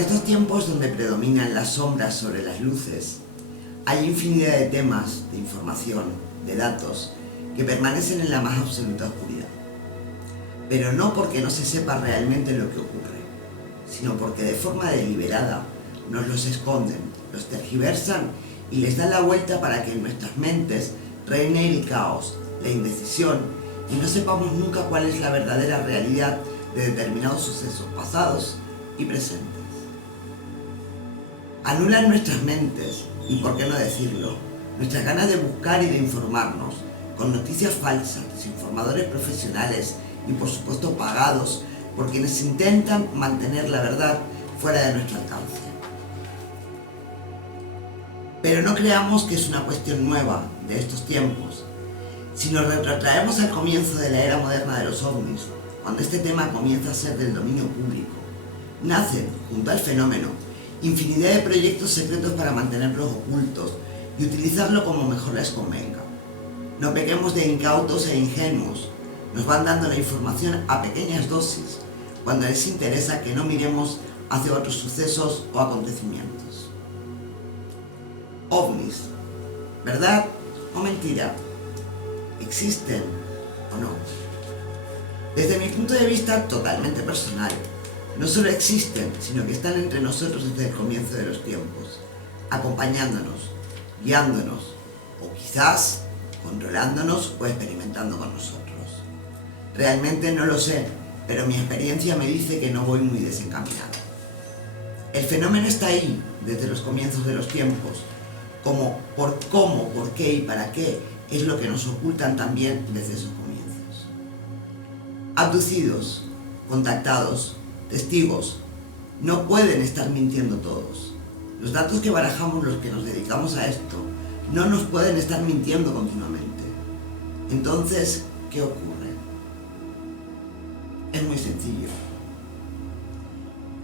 estos tiempos donde predominan las sombras sobre las luces, hay infinidad de temas, de información, de datos, que permanecen en la más absoluta oscuridad. Pero no porque no se sepa realmente lo que ocurre, sino porque de forma deliberada nos los esconden, los tergiversan y les dan la vuelta para que en nuestras mentes reine el caos, la indecisión y no sepamos nunca cuál es la verdadera realidad de determinados sucesos pasados y presentes. Anulan nuestras mentes y, por qué no decirlo, nuestras ganas de buscar y de informarnos con noticias falsas, informadores profesionales y por supuesto pagados por quienes intentan mantener la verdad fuera de nuestro alcance. Pero no creamos que es una cuestión nueva de estos tiempos. Si nos retrotraemos al comienzo de la era moderna de los ovnis, cuando este tema comienza a ser del dominio público, nacen, junto al fenómeno, infinidad de proyectos secretos para mantenerlos ocultos y utilizarlo como mejor les convenga. No pequemos de incautos e ingenuos, nos van dando la información a pequeñas dosis, cuando les interesa que no miremos hacia otros sucesos o acontecimientos. OVNIs, ¿verdad o mentira? ¿Existen o no? Desde mi punto de vista totalmente personal, no solo existen, sino que están entre nosotros desde el comienzo de los tiempos, acompañándonos, guiándonos, o quizás controlándonos o experimentando con nosotros. Realmente no lo sé, pero mi experiencia me dice que no voy muy desencaminado. El fenómeno está ahí desde los comienzos de los tiempos, por qué y para qué es lo que nos ocultan también desde sus comienzos. Abducidos, contactados, testigos, no pueden estar mintiendo todos. Los datos que barajamos los que nos dedicamos a esto no nos pueden estar mintiendo continuamente. Entonces, ¿qué ocurre? Es muy sencillo.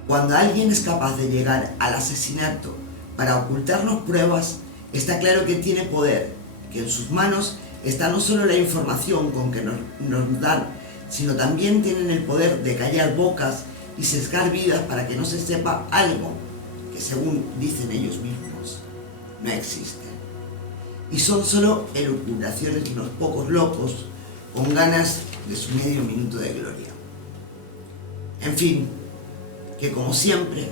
Cuando alguien es capaz de llegar al asesinato para ocultarnos pruebas, está claro que tiene poder, que en sus manos está no solo la información con que nos dan, sino también tienen el poder de callar bocas y sesgar vidas para que no se sepa algo que, según dicen ellos mismos, no existe. Y son solo elucubraciones de unos pocos locos con ganas de su medio minuto de gloria. En fin, que como siempre,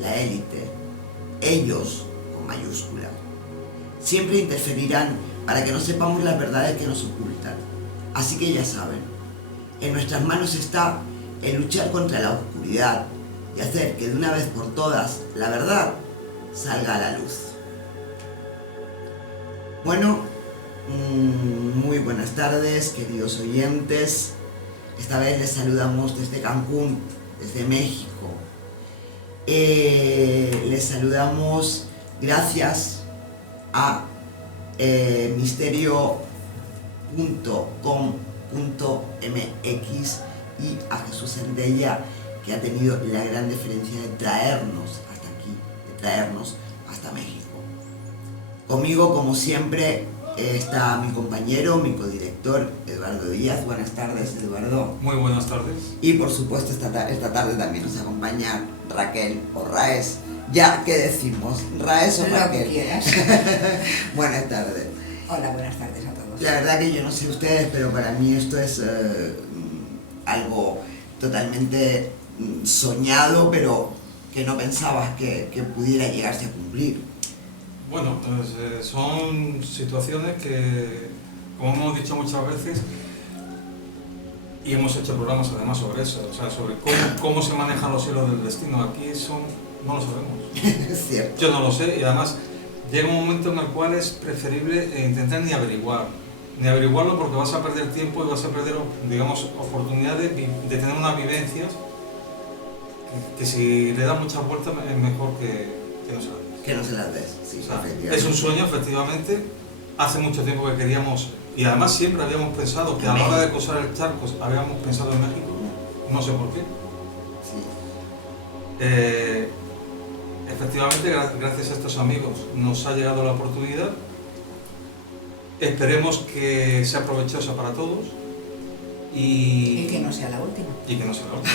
la élite, ellos con mayúscula, siempre interferirán para que no sepamos las verdades que nos ocultan. Así que ya saben, en nuestras manos está el luchar contra la oscuridad y hacer que de una vez por todas la verdad salga a la luz. Bueno, muy buenas tardes, queridos oyentes. Esta vez les saludamos desde Cancún, desde México. Les saludamos gracias a misterio.com.mx y a Jesús Endella, que ha tenido la gran deferencia de traernos hasta aquí, de traernos hasta México. Conmigo, como siempre, está mi compañero, mi codirector, Eduardo Díaz. Buenas tardes, Eduardo. Muy buenas tardes. Y por supuesto esta tarde también nos acompaña Raquel o Raes. Ya, ¿qué decimos? ¿Raes o Raquel? Lo que quieras. Buenas tardes. Hola, buenas tardes a todos. La verdad que yo no sé ustedes, pero para mí esto es algo totalmente soñado, pero que no pensabas que pudiera llegarse a cumplir. Bueno, pues, son situaciones que, como hemos dicho muchas veces, y hemos hecho programas además sobre eso, o sea, sobre cómo se manejan los hilos del destino. Aquí no lo sabemos. Es cierto. Yo no lo sé, y además llega un momento en el cual es preferible intentar ni averiguarlo, porque vas a perder tiempo y vas a perder, digamos, oportunidad de tener unas vivencias que si le das muchas vueltas es mejor que no se las des. Que no se las des, sí, O sea, es un sueño, efectivamente. Hace mucho tiempo que queríamos, y además siempre habíamos pensado que a la hora de cruzar el charco habíamos pensado en México, no sé por qué. Sí. Efectivamente, gracias a estos amigos nos ha llegado la oportunidad. Esperemos que sea provechosa para todos y que no sea la última. Y que no sea la última.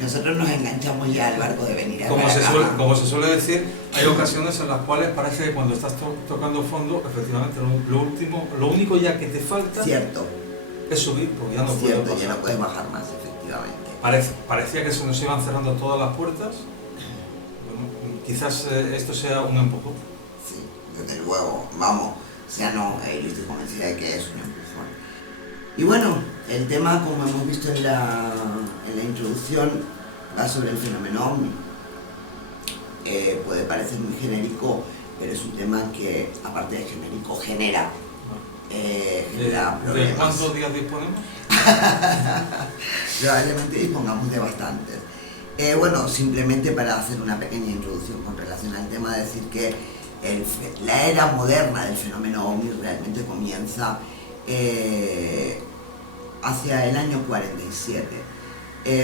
No nosotros nos enganchamos ya al barco de venir a como se suele decir, hay ocasiones en las cuales parece que cuando estás tocando fondo, efectivamente, lo único ya que te falta cierto, es subir, porque ya no cierto, puedes ya bajar. no puedes bajar más, efectivamente. Parecía que se nos iban cerrando todas las puertas. Bueno, quizás esto sea un empujón. Sí, desde luego, vamos, o sea, no, yo estoy convencida de que es un empujón. Y bueno, el tema, como hemos visto en la introducción, va sobre el fenómeno OVNI. Puede parecer muy genérico, pero es un tema que, aparte de genérico, genera problemas. ¿De cuántos días disponemos? Probablemente dispongamos de bastantes. Bueno, simplemente para hacer una pequeña introducción con relación al tema, decir que la era moderna del fenómeno OVNI realmente comienza hacia el año 47.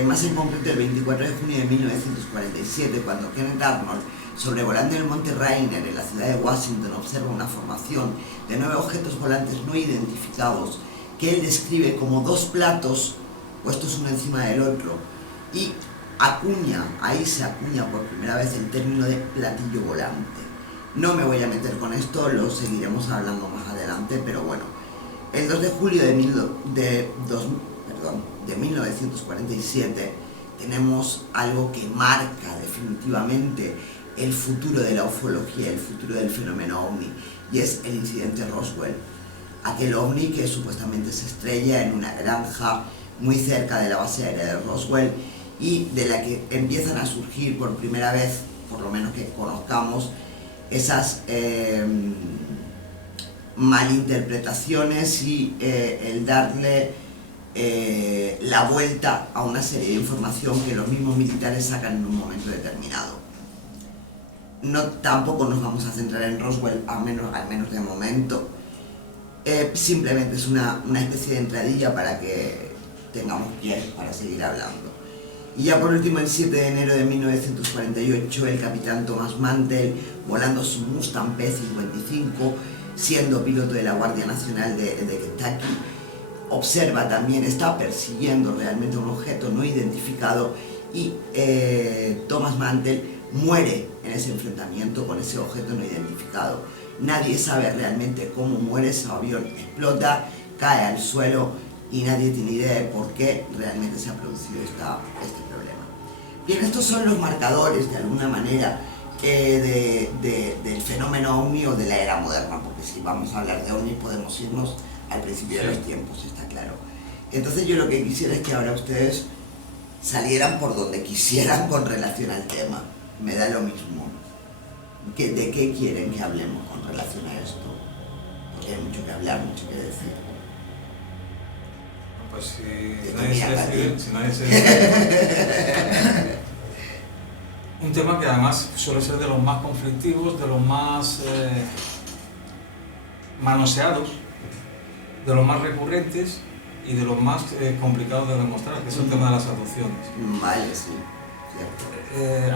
Más en concreto el 24 de junio de 1947, cuando Kenneth Arnold, sobrevolando el monte Rainier en la ciudad de Washington, observa una formación de 9 objetos volantes no identificados que él describe como 2 platos puestos uno encima del otro, y ahí se acuña por primera vez el término de platillo volante. No me voy a meter con esto, lo seguiremos hablando más adelante, pero bueno, el 2 de julio de 1947 tenemos algo que marca definitivamente el futuro de la ufología, el futuro del fenómeno OVNI, y es el incidente Roswell. Aquel OVNI que supuestamente se estrella en una granja muy cerca de la base aérea de Roswell, y de la que empiezan a surgir por primera vez, por lo menos que conozcamos, esas malinterpretaciones y el darle la vuelta a una serie de información que los mismos militares sacan en un momento determinado. Tampoco nos vamos a centrar en Roswell, al menos de momento. Simplemente es una especie de entradilla para que tengamos pie para seguir hablando. Y ya por último, el 7 de enero de 1948, el capitán Thomas Mantell, volando su Mustang P-55, siendo piloto de la Guardia Nacional de Kentucky, observa también, está persiguiendo realmente un objeto no identificado, y Thomas Mantell muere en ese enfrentamiento con ese objeto no identificado. Nadie sabe realmente cómo muere, ese avión explota, cae al suelo y nadie tiene idea de por qué realmente se ha producido este problema. Bien, estos son los marcadores de alguna manera del fenómeno OVNI o de la era moderna, porque si vamos a hablar de OVNI podemos irnos al principio de los tiempos, está claro. Entonces yo lo que quisiera es que ahora ustedes salieran por donde quisieran con relación al tema. Me da lo mismo. ¿De qué quieren que hablemos con relación a esto? Porque hay mucho que hablar, mucho que decir. Pues si nadie se decide. Un tema que además suele ser de los más conflictivos, de los más manoseados, de los más recurrentes y de los más complicados de demostrar, que es el tema de las abducciones. Vale, sí, cierto.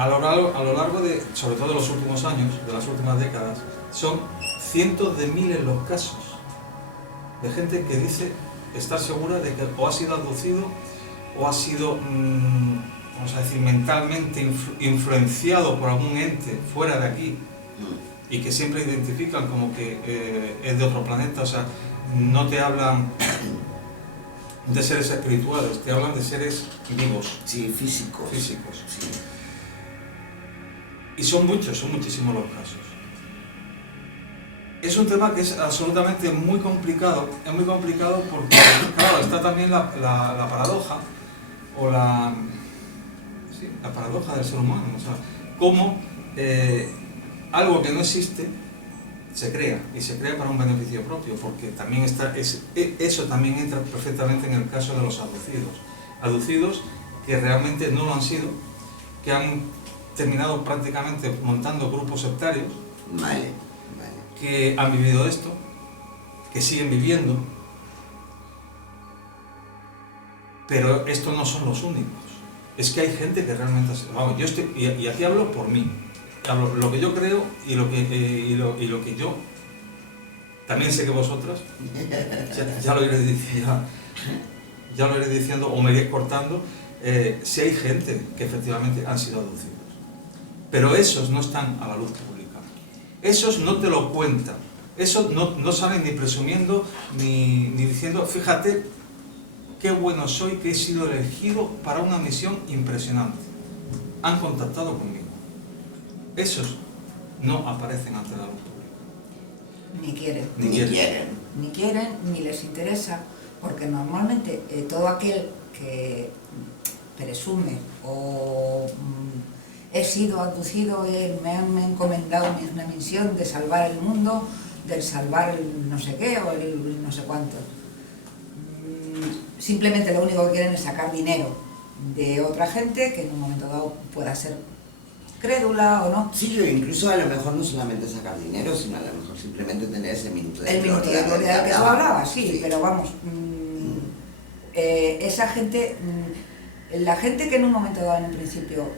A lo largo de, sobre todo de los últimos años, de las últimas décadas, son cientos de miles los casos de gente que dice estar segura de que o ha sido abducido o ha sido, vamos a decir, mentalmente influenciado por algún ente fuera de aquí, y que siempre identifican como que es de otro planeta. O sea, no te hablan de seres espirituales, te hablan de seres vivos. Sí, físicos. Sí. Y son muchísimos los casos. Es un tema que es absolutamente muy complicado. Es muy complicado porque, claro, está también la paradoja, o la paradoja del ser humano. O sea, cómo algo que no existe se crea, y se crea para un beneficio propio, porque también eso también entra perfectamente en el caso de los abducidos que realmente no lo han sido, que han terminado prácticamente montando grupos sectarios. Vale. Que han vivido esto, que siguen viviendo, pero estos no son los únicos. Es que hay gente que realmente, vamos, y aquí hablo por mí, hablo lo que yo creo y lo que yo también sé que vosotras ya lo iré diciendo o me iréis cortando. sí hay gente que efectivamente han sido abducidos. Pero esos no están a la luz pública. Esos no te lo cuentan. Esos no salen ni presumiendo ni diciendo, fíjate qué bueno soy, que he sido elegido para una misión impresionante. Han contactado conmigo. Esos no aparecen ante la luz pública. Ni quieren. Ni quieren. Ni quieren, ni les interesa, porque normalmente todo aquel que presume o he sido abducido y me han encomendado una misión de salvar el mundo, del salvar el no sé qué o el no sé cuánto. Simplemente lo único que quieren es sacar dinero de otra gente que en un momento dado pueda ser crédula o no. Sí, o incluso a lo mejor no solamente sacar dinero, sino a lo mejor simplemente tener ese minuto de El minuto de gloria del que tú hablabas, sí, pero vamos, esa gente, la gente que en un momento dado en un principio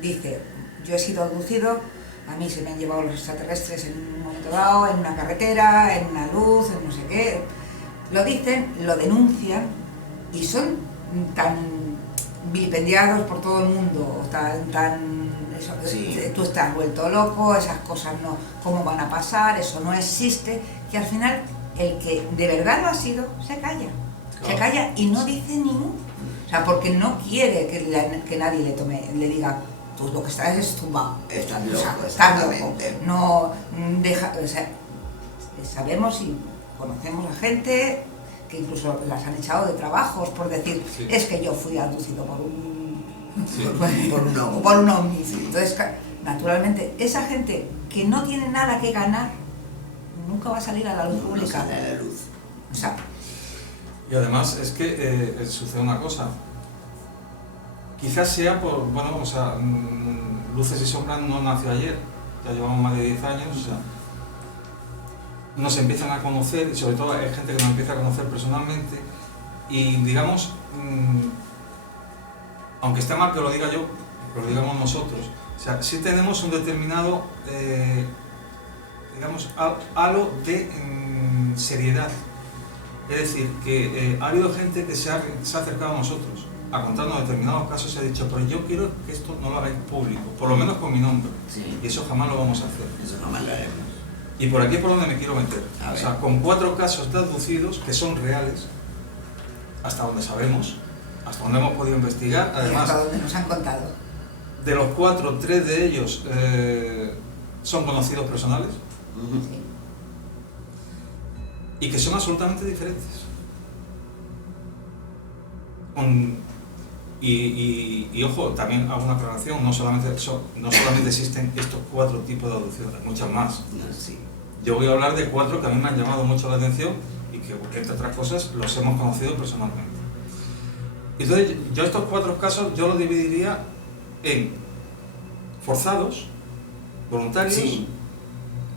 dice, yo he sido abducido, a mí se me han llevado los extraterrestres en un momento dado, en una carretera, en una luz, en no sé qué, lo dicen, lo denuncian y son tan vilipendiados por todo el mundo, tú estás vuelto loco, esas cosas no, ¿cómo van a pasar? Eso no existe, que al final el que de verdad lo ha sido, se calla, claro. Se calla y no dice ni mu. O sea, porque no quiere que nadie le diga, tú lo que estás es tumbado, estás loco, o sea, estás loco. No deja, o sea, sabemos y conocemos a gente que incluso las han echado de trabajos por decir, sí, es que yo fui abducido por un ovni. Sí. Entonces, naturalmente, esa gente que no tiene nada que ganar nunca va a salir a la luz pública. No sale a la luz. O sea, y además es que sucede una cosa. Quizás sea por, bueno, o sea, Luces y Sombras no nació ayer, ya llevamos más de 10 años, o sea, nos empiezan a conocer, y sobre todo hay gente que nos empieza a conocer personalmente, y digamos, aunque esté mal que lo diga yo, que lo digamos nosotros, o sea, sí tenemos un determinado, digamos, halo de seriedad. Es decir, que ha habido gente que se ha acercado a nosotros a contarnos determinados casos y ha dicho, pero yo quiero que esto no lo hagáis público, por lo menos con mi nombre. Sí. Y eso jamás lo vamos a hacer. Eso jamás lo haremos. Y por aquí es por donde me quiero meter. O sea, con 4 casos de abducidos que son reales, hasta donde sabemos, hasta donde hemos podido investigar. Además, y hasta donde nos han contado. De los 4, 3 de ellos son conocidos personales. Sí. Y que son absolutamente diferentes. Y ojo, también hago una aclaración, no solamente existen estos 4 tipos de abducciones, hay muchas más. Sí. Yo voy a hablar de 4 que a mí me han llamado mucho la atención y que, entre otras cosas, los hemos conocido personalmente. Entonces, yo estos 4 casos yo los dividiría en forzados, voluntarios, sí,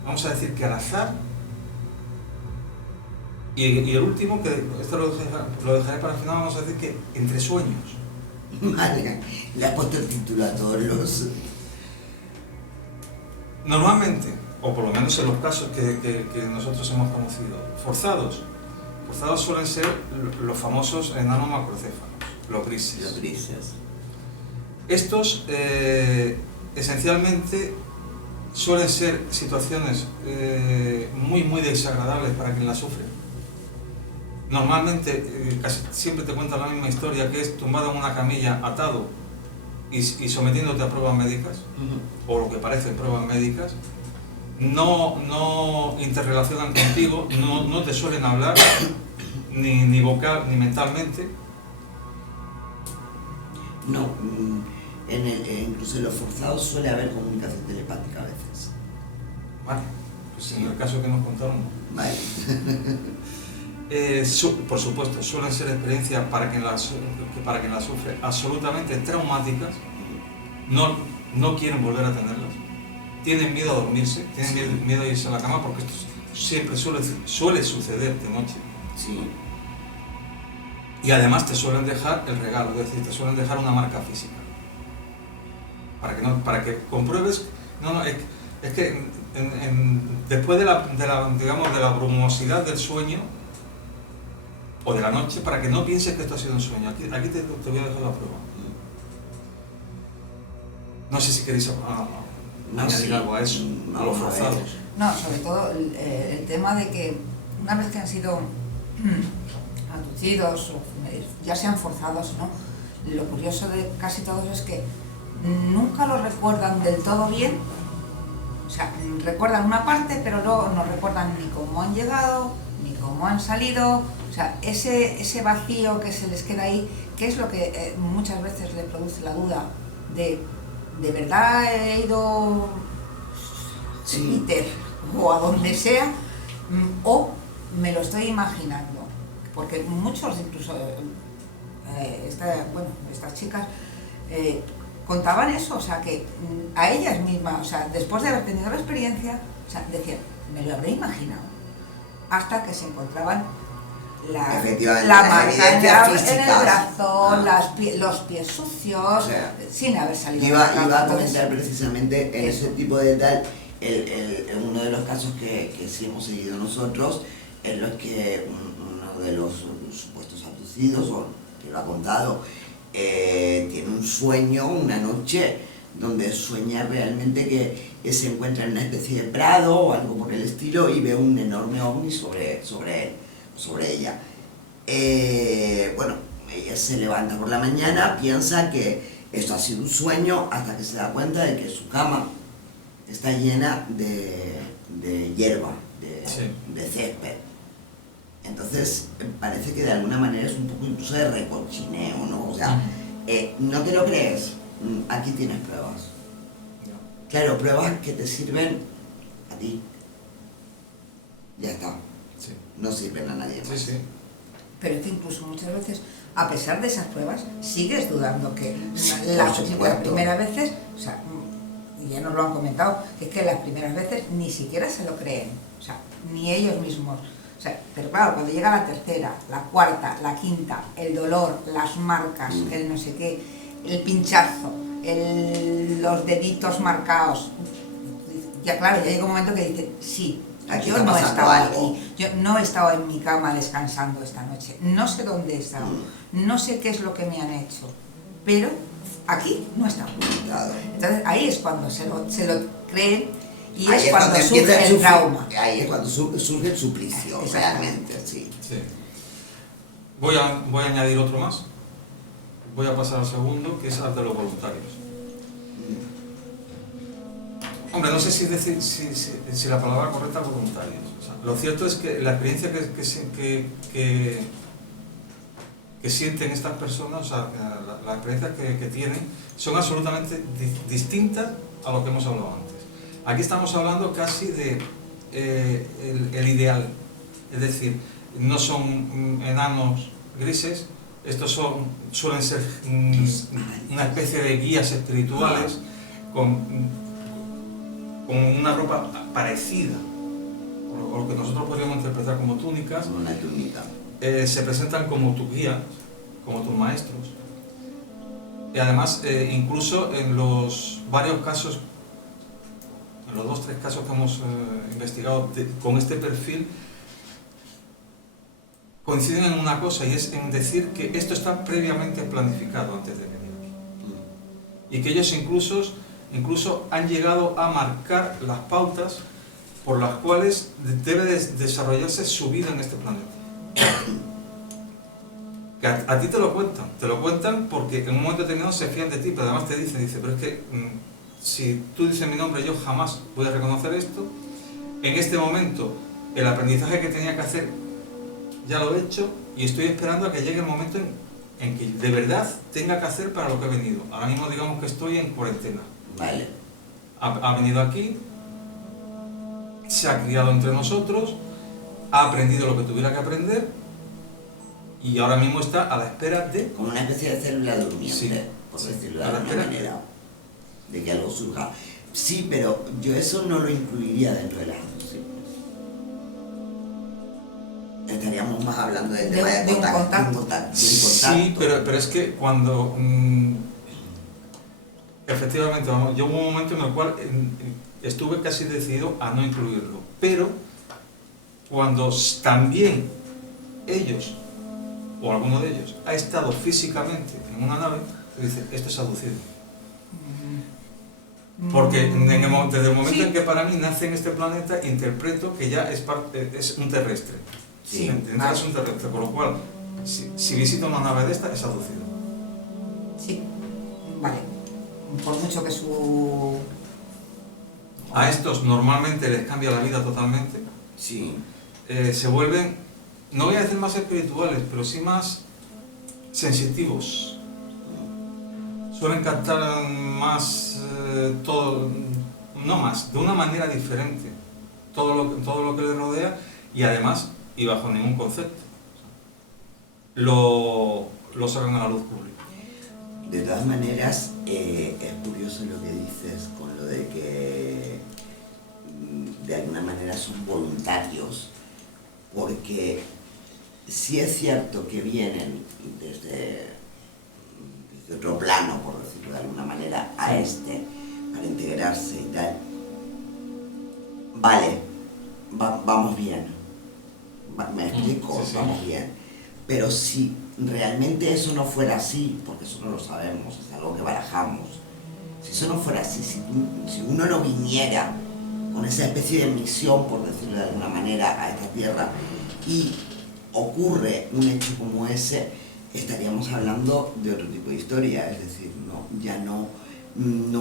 vamos a decir que al azar, y el último, que esto lo dejaré para el final, vamos a decir que entre sueños. Vale, le has puesto el título a todos los... Normalmente, o por lo menos en los casos que nosotros hemos conocido, forzados suelen ser los famosos enanos macrocéfalos, los grises. Los grises. Estos, esencialmente, suelen ser situaciones muy, muy desagradables para quien las sufre. Normalmente, casi siempre te cuentan la misma historia, que es tumbado en una camilla, atado y sometiéndote a pruebas médicas, o lo que parecen pruebas médicas. No interrelacionan contigo, no te suelen hablar, ni vocal ni mentalmente. No, incluso en los forzados suele haber comunicación telepática a veces. Vale, pues sí. En el caso que nos contaron. Vale. Por supuesto, suelen ser experiencias para quien las sufre absolutamente traumáticas. No quieren volver a tenerlas. Tienen miedo a dormirse, tienen miedo a irse a la cama, porque esto siempre suele suceder de noche. Sí. Y además te suelen dejar el regalo, es decir, te suelen dejar una marca física. Para que compruebes. Es que después de la brumosidad del sueño, o de la noche, para que no pienses que esto ha sido un sueño. Aquí te voy a dejar la prueba. No sé si queréis añadir algo a eso, a los forzados. No, sobre todo el tema de que una vez que han sido abducidos, ya sean forzados o no, lo curioso de casi todos es que nunca lo recuerdan del todo bien. O sea, recuerdan una parte, pero luego no recuerdan ni cómo han llegado, ni cómo han salido. O sea, ese vacío que se les queda ahí, que es lo que muchas veces le produce la duda de verdad he ido a Twitter o a donde sea, o me lo estoy imaginando. Porque muchos, incluso estas chicas, contaban eso, o sea, que a ellas mismas, o sea, después de haber tenido la experiencia, o sea, decían, me lo habré imaginado, hasta que se encontraban la marca en el brazo, los pies sucios, o sea, sin haber salido. Iba a comentar precisamente en ese tipo de tal, uno de los casos que sí hemos seguido nosotros, en los que uno de los supuestos abducidos, o que lo ha contado, tiene un sueño, una noche, donde sueña realmente que se encuentra en una especie de prado o algo por el estilo y ve un enorme ovni sobre él, sobre ella. Bueno, ella se levanta por la mañana, piensa que esto ha sido un sueño, hasta que se da cuenta de que su cama está llena de hierba, de césped. Entonces parece que de alguna manera es un poco incluso de recochineo, ¿no? O sea, ¿no te lo crees? Aquí tienes pruebas. Claro, pruebas que te sirven a ti. Ya está. Sí. No sirven a nadie más. Sí, sí. Pero es que incluso muchas veces, a pesar de esas pruebas, sigues dudando que Por supuesto. las primeras veces, o sea, ya nos lo han comentado, es que las primeras veces ni siquiera se lo creen, o sea, ni ellos mismos. O sea, pero claro, cuando llega la tercera, la cuarta, la quinta, el dolor, las marcas, el no sé qué, el pinchazo, los deditos marcados, ya claro, ya llega un momento que dice, sí, Aquí yo está no he pasando estado algo. aquí, yo no he estado en mi cama descansando esta noche, no sé dónde he estado, no sé qué es lo que me han hecho, pero aquí no he estado. Claro. Entonces ahí es cuando se lo creen y Ahí es cuando surge el trauma. Ahí es cuando surge el suplicio, realmente, sí. Sí. Voy a añadir otro más. Voy a pasar al segundo, que es el de los voluntarios. Hombre, no sé si decir si la palabra correcta es voluntarios. O sea, lo cierto es que la experiencia que sienten estas personas, o sea, la experiencia que tienen, son absolutamente distintas a lo que hemos hablado antes. Aquí estamos hablando casi de el ideal, es decir, no son enanos grises, estos suelen ser una especie de guías espirituales con una ropa parecida, o lo que nosotros podríamos interpretar como túnicas. Una túnica. Se presentan como tus guías, como tus maestros. Y además, incluso en los varios casos, en los 2 o 3 casos que hemos investigado con este perfil, coinciden en una cosa, y es en decir que esto está previamente planificado antes de venir. Y que ellos incluso han llegado a marcar las pautas por las cuales debe desarrollarse su vida en este planeta. Que a ti te lo cuentan porque en un momento determinado se fían de ti, pero además te dicen, pero es que si tú dices mi nombre yo jamás voy a reconocer esto, en este momento el aprendizaje que tenía que hacer ya lo he hecho y estoy esperando a que llegue el momento en que de verdad tenga que hacer para lo que he venido. Ahora mismo digamos que estoy en cuarentena. Vale. Ha venido aquí, se ha criado entre nosotros, ha aprendido lo que tuviera que aprender y ahora mismo está a la espera de... Como una especie de célula durmiente, Sí. por decirlo de A la alguna espera. manera, de que algo surja. Sí, pero yo eso no lo incluiría dentro de las abducciones. Estaríamos más hablando del tema de un contacto. Sí, pero es que cuando... efectivamente, vamos, yo hubo un momento en el cual estuve casi decidido a no incluirlo, pero cuando también ellos o alguno de ellos, ha estado físicamente en una nave, te dice, esto es abducido. Porque desde el momento en que para mí nace en este planeta, interpreto que ya es un terrestre. Sí, Es un terrestre, con lo cual, si visito una nave de esta, es abducido. Sí, vale. Por mucho que su... A estos normalmente les cambia la vida totalmente. Sí. Se vuelven, no voy a decir más espirituales, pero sí más sensitivos. Suelen captar más todo, no más, de una manera diferente, todo lo que les rodea, y además, y bajo ningún concepto, lo sacan a la luz pública. De todas maneras, es curioso lo que dices con lo de que de alguna manera son voluntarios, porque sí es cierto que vienen desde otro plano, por decirlo de alguna manera, a este, para integrarse y tal. Vale, vamos bien, me explico, Sí. vamos bien, pero si realmente eso no fuera así, porque eso no lo sabemos, es algo que barajamos, si eso no fuera así, si uno no viniera con esa especie de misión, por decirlo de alguna manera, a esta tierra, y ocurre un hecho como ese, estaríamos hablando de otro tipo de historia, es decir, ya no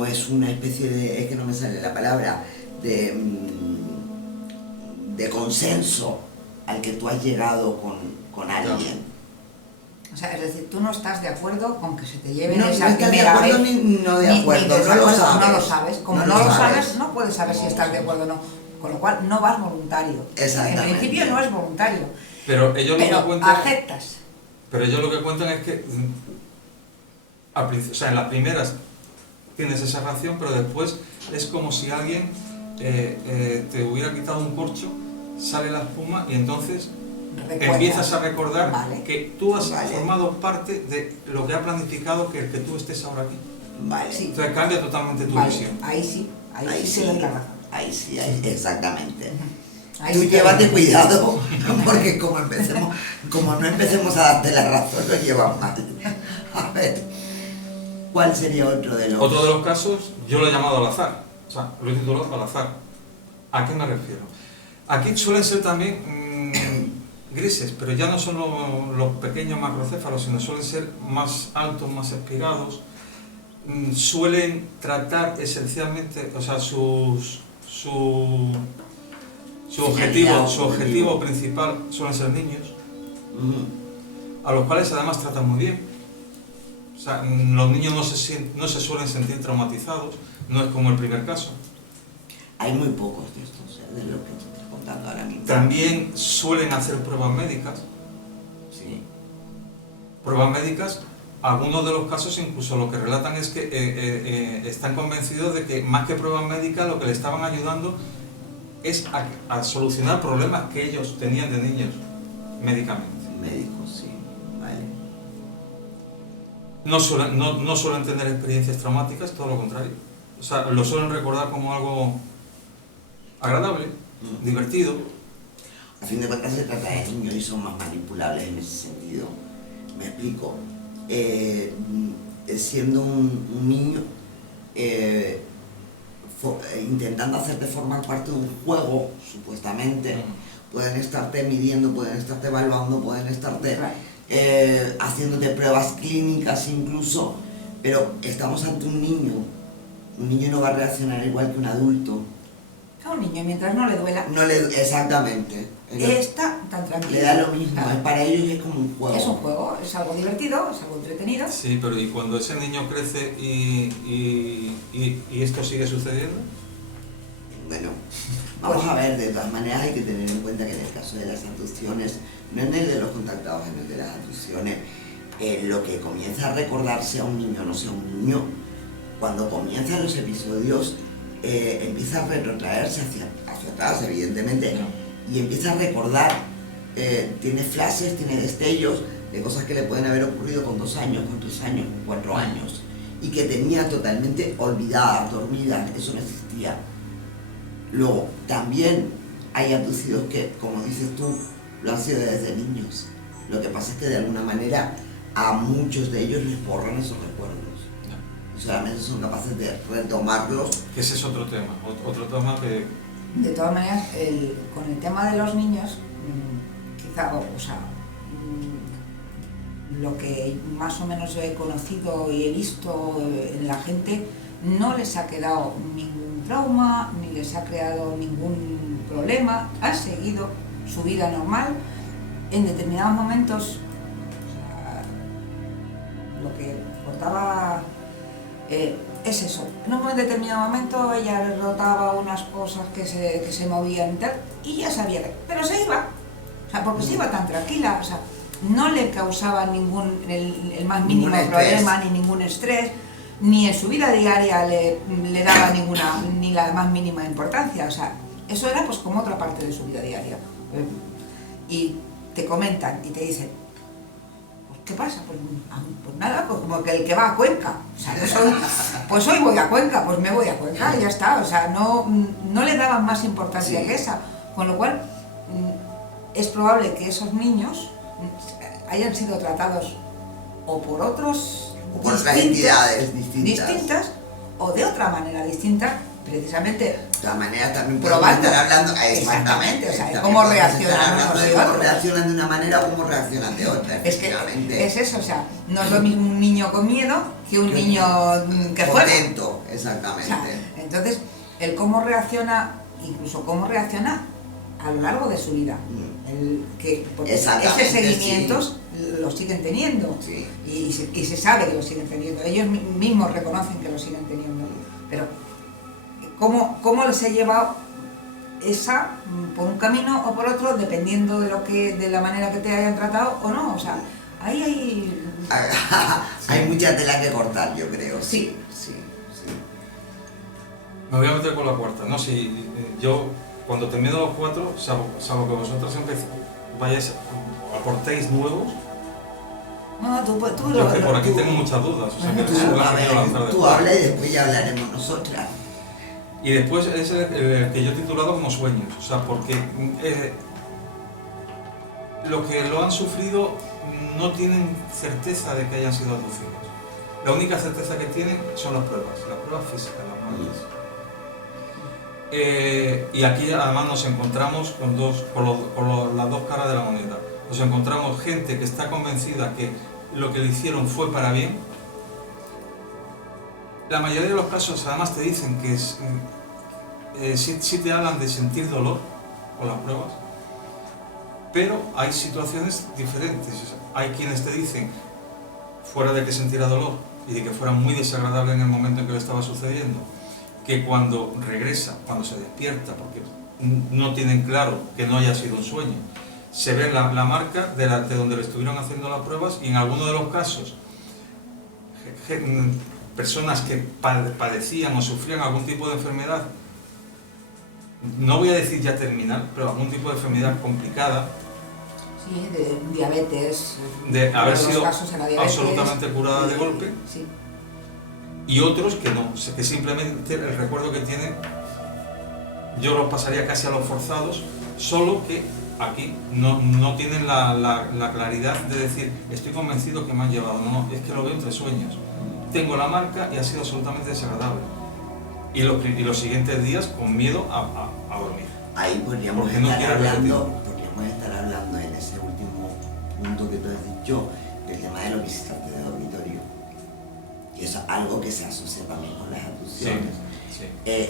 es una especie de, es que no me sale la palabra, de consenso al que tú has llegado con alguien. O sea, es decir, tú no estás de acuerdo con que se te lleven No, esa no estás de primera acuerdo vez. no de acuerdo, no lo sabes. Como No no lo lo sabes. sabes, no puedes saber si estás de acuerdo o no. Con lo cual, no vas voluntario. Exactamente. En principio no es voluntario. Pero ellos lo que cuentan... aceptas. Pero ellos lo que cuentan es que, o sea, en las primeras tienes esa reacción, pero después es como si alguien te hubiera quitado un corcho, sale la espuma y entonces empiezas a recordar que tú has formado parte de lo que ha planificado que tú estés ahora aquí. Vale. Sí. Entonces cambia totalmente tu visión. Ahí sí te doy la razón. Ahí sí, exactamente. Ahí Tú sí te llévate doy. cuidado, porque como no empecemos a darte la razón, lo llevas mal. A ver, ¿cuál sería otro de los...? Otro de los casos, yo lo he llamado al azar, o sea, lo he titulado al azar. ¿A qué me refiero? Aquí suelen ser también grises, pero ya no son los pequeños macrocéfalos, sino suelen ser más altos, más espigados. Suelen tratar esencialmente, o sea, su objetivo principal suelen ser niños, a los cuales además tratan muy bien. O sea, los niños no se suelen sentir traumatizados, no es como el primer caso. Hay muy pocos de estos, de lo que tú estás contando ahora mismo. También suelen hacer pruebas médicas. Sí. Pruebas médicas, algunos de los casos incluso lo que relatan es que están convencidos de que más que pruebas médicas lo que le estaban ayudando es a solucionar problemas que ellos tenían de niños médicamente. Médicos, sí, vale. No suelen tener experiencias traumáticas, todo lo contrario. O sea, lo suelen recordar como algo agradable, divertido. A fin de cuentas se trata de niños y son más manipulables en ese sentido. Me explico. Siendo un niño, intentando hacerte formar parte de un juego, supuestamente, pueden estarte midiendo, pueden estarte evaluando, pueden estarte haciéndote pruebas clínicas incluso, pero estamos ante un niño. Un niño no va a reaccionar igual que un adulto. A un niño, mientras no le duela, Exactamente. está tan tranquilo. Le da lo mismo, para ellos es como un juego. Es un juego, es algo divertido, es algo entretenido. Sí, pero ¿y cuando ese niño crece y esto sigue sucediendo? Bueno, vamos a ver, de todas maneras hay que tener en cuenta que en el caso de las abducciones, no en el de los contactados, en el de las abducciones, lo que comienza a recordarse a un niño, no sea un niño, cuando comienzan los episodios, empieza a retrotraerse hacia atrás, evidentemente, y empieza a recordar, tiene flashes, tiene destellos de cosas que le pueden haber ocurrido con 2 años, con 3 años, con 4 años, y que tenía totalmente olvidadas, dormidas, eso no existía. Luego, también hay abducidos que, como dices tú, lo han sido desde niños. Lo que pasa es que de alguna manera a muchos de ellos les borran esos recuerdos. Y solamente son capaces de retomarlos. Ese es otro tema que... De todas maneras, con el tema de los niños, quizá, lo que más o menos yo he conocido y he visto en la gente, no les ha quedado ningún trauma, ni les ha creado ningún problema, han seguido su vida normal. En determinados momentos, lo que contaba es eso. En un determinado momento ella le notaba unas cosas que se movían y tal, y ya sabía que... Pero se iba, porque se iba tan tranquila, no le causaba el más mínimo problema, ni ningún estrés, ni en su vida diaria le daba ni la más mínima importancia. Eso era pues como otra parte de su vida diaria. Y te comentan y te dicen, pues ¿qué pasa? Pues nada, pues como que el que va a Cuenca. Pues hoy voy a Cuenca, pues me voy a Cuenca y ya está. No le daban más importancia que esa. Con lo cual, es probable que esos niños hayan sido tratados o por otras entidades distintas o de otra manera distinta, precisamente. De todas maneras también probando, estar hablando exactamente, cómo reaccionan cómo reaccionan de una manera o cómo reaccionan de otra. Es eso, no es lo mismo un niño con miedo que un niño que fuera contento, exactamente. Entonces, el cómo reacciona, incluso cómo reacciona a lo largo de su vida, porque ese seguimientos lo siguen teniendo, y se sabe que lo siguen teniendo, ellos mismos reconocen que lo siguen teniendo, pero ¿cómo les he llevado esa por un camino o por otro, dependiendo de la manera que te hayan tratado o no? Ahí hay mucha tela que cortar, yo creo. Sí. Me voy a meter con la cuarta, ¿no? Si yo, cuando termino los 4, salvo que vosotros aportéis nuevos. No, tú yo que por aquí tengo muchas dudas. Tú habla y después ya hablaremos nosotras. Y después es el que yo he titulado como sueños, porque los que lo han sufrido no tienen certeza de que hayan sido abducidos. La única certeza que tienen son las pruebas físicas, las manuales. Y aquí además nos encontramos con las dos caras de la moneda. Nos encontramos gente que está convencida que lo que le hicieron fue para bien. La mayoría de los casos además te dicen que sí te hablan de sentir dolor con las pruebas, pero hay situaciones diferentes. Hay quienes te dicen, fuera de que sintiera dolor y de que fuera muy desagradable en el momento en que le estaba sucediendo, que cuando regresa, cuando se despierta, porque no tienen claro que no haya sido un sueño, se ve la marca de donde le estuvieron haciendo las pruebas, y en algunos de los casos personas que padecían o sufrían algún tipo de enfermedad, no voy a decir ya terminal, pero algún tipo de enfermedad complicada, de diabetes, de haber sido absolutamente curada de golpe, y otros que no, que simplemente el recuerdo que tienen yo los pasaría casi a los forzados, solo que aquí no tienen la claridad de decir estoy convencido que me han llevado, no, es que lo veo entre sueños, tengo la marca y ha sido absolutamente desagradable, y los siguientes días con miedo a dormir. Ahí podríamos estar hablando en ese último punto que tú has dicho, del tema de los visitantes de dormitorio, y eso es algo que se asocia también con las abducciones.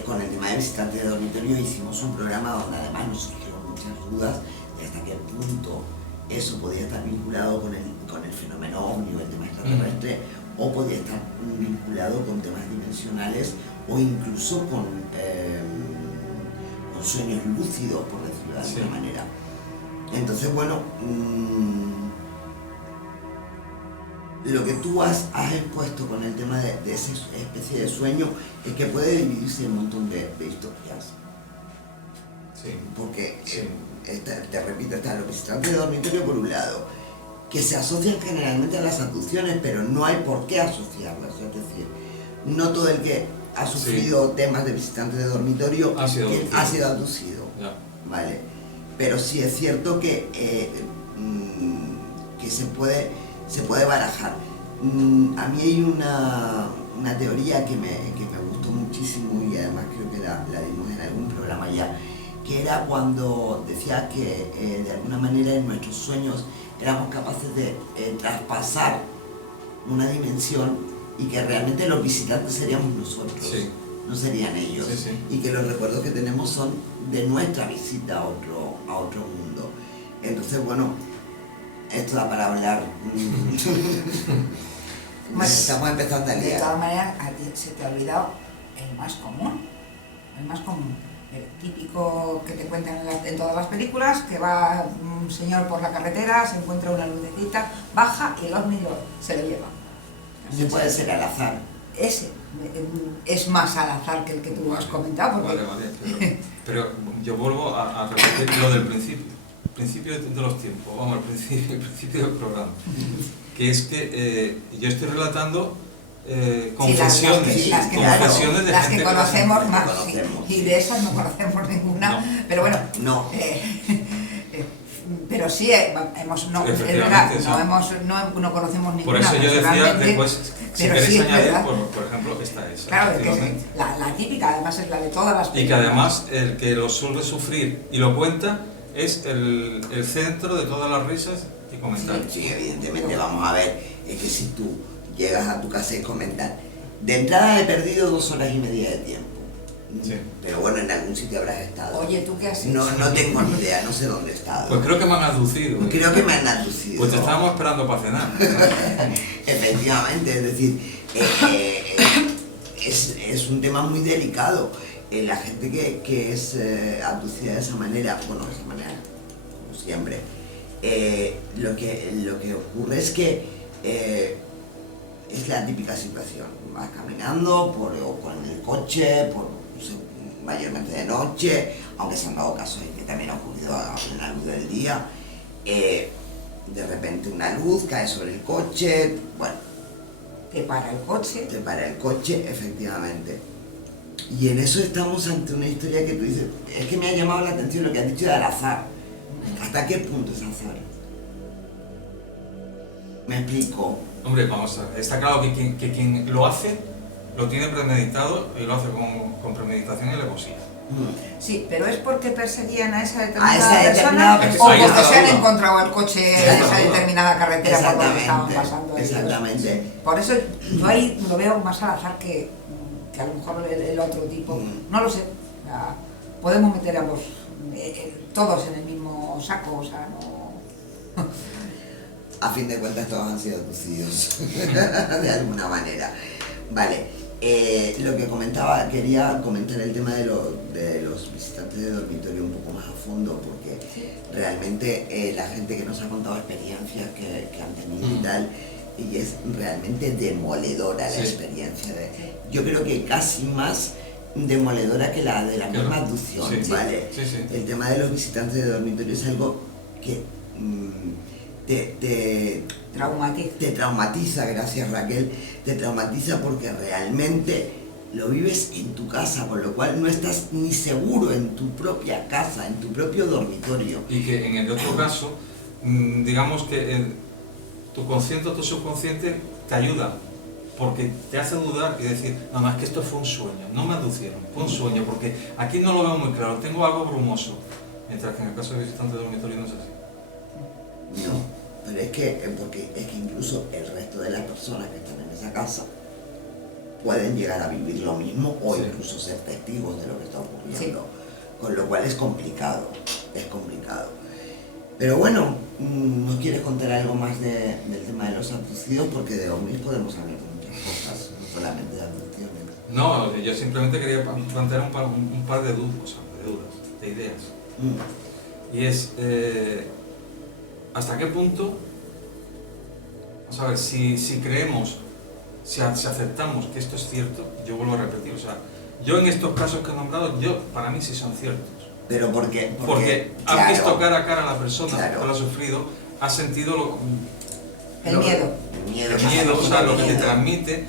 Con el tema de visitantes de dormitorio hicimos un programa donde además nos surgieron muchas dudas de hasta qué punto eso podía estar vinculado con el fenómeno ovni o el tema extraterrestre, o podía estar vinculado con temas dimensionales o incluso con sueños lúcidos, por decirlo de alguna manera. Entonces, bueno, lo que tú has expuesto con el tema de esa especie de sueño es que puede dividirse en un montón de historias. Porque, te repito, están los visitantes de dormitorio por un lado, que se asocian generalmente a las abducciones, pero no hay por qué asociarlas. Es decir, no todo el que ha sufrido temas de visitantes de dormitorio ha sido abducido. ¿Vale? Pero sí es cierto que que se puede barajar. A mí hay una teoría que me gustó muchísimo y además creo que la dimos en algún programa ya, que era cuando decía que de alguna manera en nuestros sueños éramos capaces de traspasar una dimensión y que realmente los visitantes seríamos nosotros, Sí. no serían ellos, Sí, sí. y que los recuerdos que tenemos son de nuestra visita a otro mundo. Entonces, bueno, esto da para hablar. Estamos empezando a De liar. todas maneras, a ti se te ha olvidado el más común. El más común. El típico que te cuentan en todas las películas, que va un señor por la carretera, se encuentra una lucecita, baja y el ovni se lo lleva. Sí, puede ser al azar. Ese es más al azar que el que tú has comentado. Porque Vale, pero yo vuelvo a repetir lo del principio de los tiempos, vamos, el principio del programa, que es que yo estoy relatando confesiones, Sí, confesiones de las gente que conocemos que más, conocemos. sí, y de esas no conocemos ninguna, No. pero bueno, No. pero sí es verdad, Efectivamente, no conocemos ninguna. Por eso yo decía personalmente, después, si pero queréis sí es añadir, verdad. por ejemplo, esta es. Claro, es que efectivamente. la típica, además es la de todas las Y que películas. además el que lo suele sufrir y lo cuenta es el centro de todas las risas y comentarios. Sí, evidentemente, vamos a ver, es que si tú llegas a tu casa y comentas, de entrada he perdido 2 horas y media de tiempo. Sí. Pero bueno, en algún sitio habrás estado. Oye, ¿tú qué has hecho? No tengo ni idea, no sé dónde he estado. Pues creo que me han aducido. Creo que me han aducido. Pues te estábamos esperando para cenar. Efectivamente, es decir, es un tema muy delicado. La gente que es abducida de esa manera, bueno, de esa manera, como siempre, lo que ocurre es que es la típica situación. Vas caminando o con el coche, no sé, mayormente de noche, aunque se han dado casos en que también ha ocurrido a la luz del día. De repente una luz cae sobre el coche, bueno, Te para el coche. te para el coche, efectivamente. Y en eso estamos ante una historia que tú dices, es que me ha llamado la atención lo que has dicho del azar. ¿Hasta qué punto es azar? Me explico. Hombre, vamos a ver, está claro que quien lo hace, lo tiene premeditado y lo hace con premeditación y alevosía. Sí, pero es porque perseguían a esa A determinada esa determinada persona persona. o Ahí porque está se han la duda. encontrado el coche en esa determinada carretera por donde estaban Exactamente, pasando ellos. exactamente. Por eso yo ahí lo veo más al azar que a lo mejor el otro tipo. No lo sé. O sea, podemos meter a ambos, todos en el mismo saco, o sea, no. A fin de cuentas todos han sido abducidos de alguna manera. Vale, lo que comentaba, quería comentar el tema de los visitantes de dormitorio un poco más a fondo, porque realmente la gente que nos ha contado experiencias que han tenido y tal, y es realmente demoledora la Sí. experiencia. Yo creo que casi más demoledora que la de la Claro. misma abducción, Sí. ¿vale? Sí, sí. El tema de los visitantes de dormitorio es algo que Traumatiza. te traumatiza, gracias Raquel, te traumatiza porque realmente lo vives en tu casa, con lo cual no estás ni seguro en tu propia casa, en tu propio dormitorio. Y que en el otro caso, digamos que tu consciente o tu subconsciente te ayuda, porque te hace dudar y decir, no, es que esto fue un sueño, no me aducieron, fue un sueño, porque aquí no lo veo muy claro, tengo algo brumoso, mientras que en el caso de visitante de dormitorio no es así. No, pero es que incluso el resto de las personas que están en esa casa pueden llegar a vivir lo mismo o Sí. incluso ser testigos de lo que está ocurriendo. Sí. Con lo cual es complicado, es complicado. Pero bueno, ¿nos quieres contar algo más del tema de los abducidos? Porque de ovnis podemos hablar de muchas cosas, no solamente de abducciones. No, yo simplemente quería plantear un par de dudas, de ideas. Y es, ¿hasta qué punto, vamos a ver, si creemos, si aceptamos que esto es cierto, yo vuelvo a repetir, o sea, yo en estos casos que he nombrado, para mí sí son ciertos. Pero porque Porque claro, has visto cara a cara a la persona Claro. que lo ha sufrido, has sentido El miedo. el miedo, el miedo, o sea, lo que te miedo. transmite,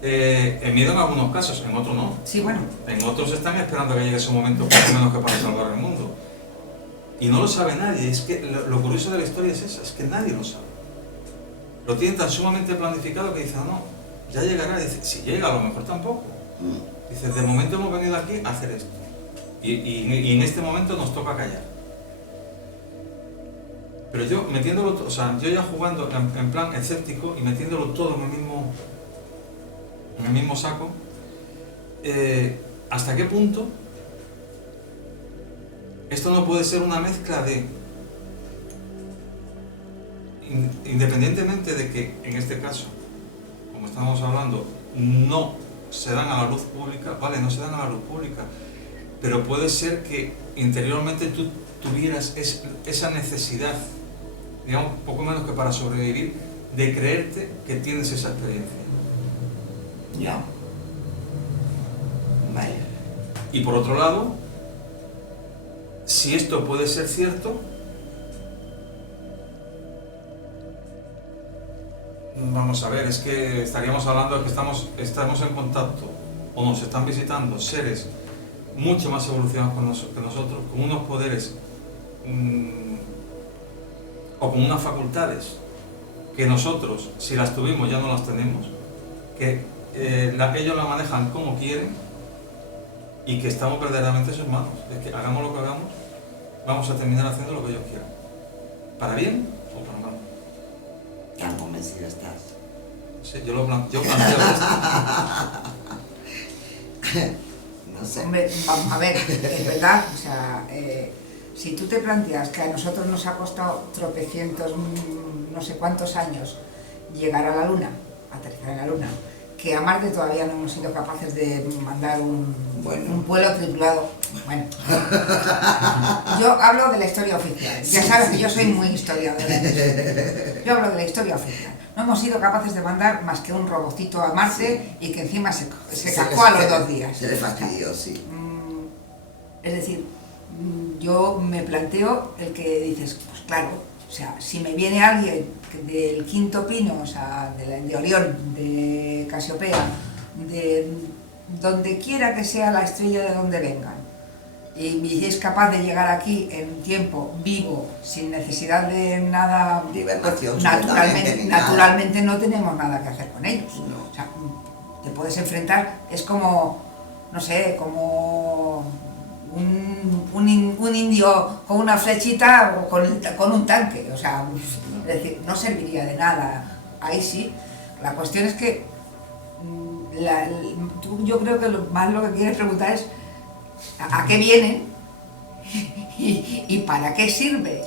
el miedo en algunos casos, en otros no. Sí, bueno. En otros están esperando que llegue ese momento, por lo menos que para salvar el mundo. Y no lo sabe nadie. Es que lo curioso de la historia es esa, es que nadie lo sabe. lo tienen tan sumamente planificado que dicen, no, ya llegará. Dice, si llega, a lo mejor tampoco. Dice, de momento hemos venido aquí a hacer esto. Y en este momento nos toca callar. Pero yo metiéndolo, o sea, yo ya jugando en plan escéptico y metiéndolo todo en el mismo saco, ¿hasta qué punto esto no puede ser una mezcla de, independientemente de que en este caso, como estamos hablando, no se dan a la luz pública, vale, no se dan a la luz pública, pero puede ser que interiormente tú tuvieras esa necesidad, digamos, poco menos que para sobrevivir, de creerte que tienes esa experiencia. Ya. Vale. Y por otro lado, si esto puede ser cierto, vamos a ver, es que estaríamos hablando de que estamos en contacto o nos están visitando seres mucho más evolucionados que nosotros, con unos poderes o con unas facultades que nosotros, si las tuvimos, ya no las tenemos, que ellos la manejan como quieren y que estamos verdaderamente en sus manos. Es que hagamos lo que hagamos, vamos a terminar haciendo lo que ellos quieran. ¿Para bien o para mal? ¿Tan convencido estás? Sí, yo planteo esto. No sé. Hombre, vamos a ver, es verdad, o sea, si tú te planteas que a nosotros nos ha costado tropecientos, no sé cuántos años llegar a la Luna, aterrizar en la Luna, que a Marte todavía no hemos sido capaces de mandar un vuelo tripulado. Bueno, yo hablo de la historia oficial, ya sabes que yo soy muy historiadora. Yo hablo de la historia oficial. No hemos sido capaces de mandar más que un robotito a Marte y que encima se cascó a los 2 días. Se le fastidió, sí. Es decir, yo me planteo el que dices, pues claro, o sea, si me viene alguien del quinto pino, o sea, de Orión, de Casiopea, de donde quiera que sea la estrella de donde vengan, y es capaz de llegar aquí en un tiempo vivo, sin necesidad de nada, Hibernación, naturalmente no tenemos nada que hacer con ellos. No. O sea, te puedes enfrentar, es como, no sé, como un indio con una flechita o con un tanque, o sea, es decir, no serviría de nada. Ahí sí, la cuestión es que yo creo que más lo que quieres preguntar es ¿a qué vienen? ¿Y para qué sirve?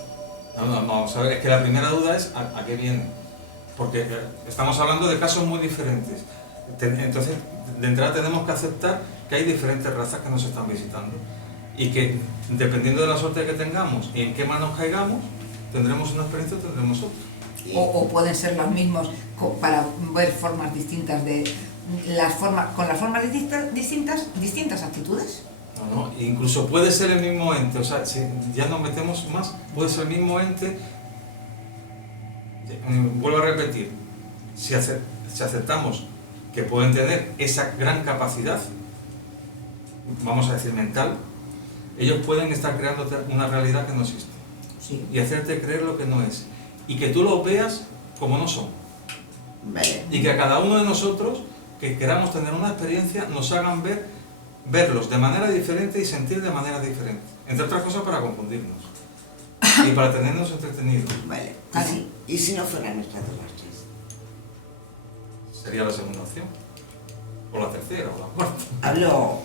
No, vamos a ver, es que la primera duda es ¿a qué vienen? Porque estamos hablando de casos muy diferentes. Entonces, de entrada tenemos que aceptar que hay diferentes razas que nos están visitando y que, dependiendo de la suerte que tengamos y en qué manos caigamos, tendremos una experiencia o tendremos otra. O pueden ser los mismos para ver formas distintas con las formas distintas actitudes. No, incluso puede ser el mismo ente, o sea, si ya nos metemos más, puede ser el mismo ente. Vuelvo a repetir, si aceptamos que pueden tener esa gran capacidad, vamos a decir mental, ellos pueden estar creando una realidad que no existe. Sí. Y hacerte creer lo que no es. Y que tú los veas como no son. Vale. Y que a cada uno de nosotros, que queramos tener una experiencia, nos hagan verlos de manera diferente y sentir de manera diferente. Entre otras cosas para confundirnos. Y para tenernos entretenidos. Vale. Así. ¿Y si no fueran extraterrestres? Sería la segunda opción. O la tercera, o la cuarta. Hablo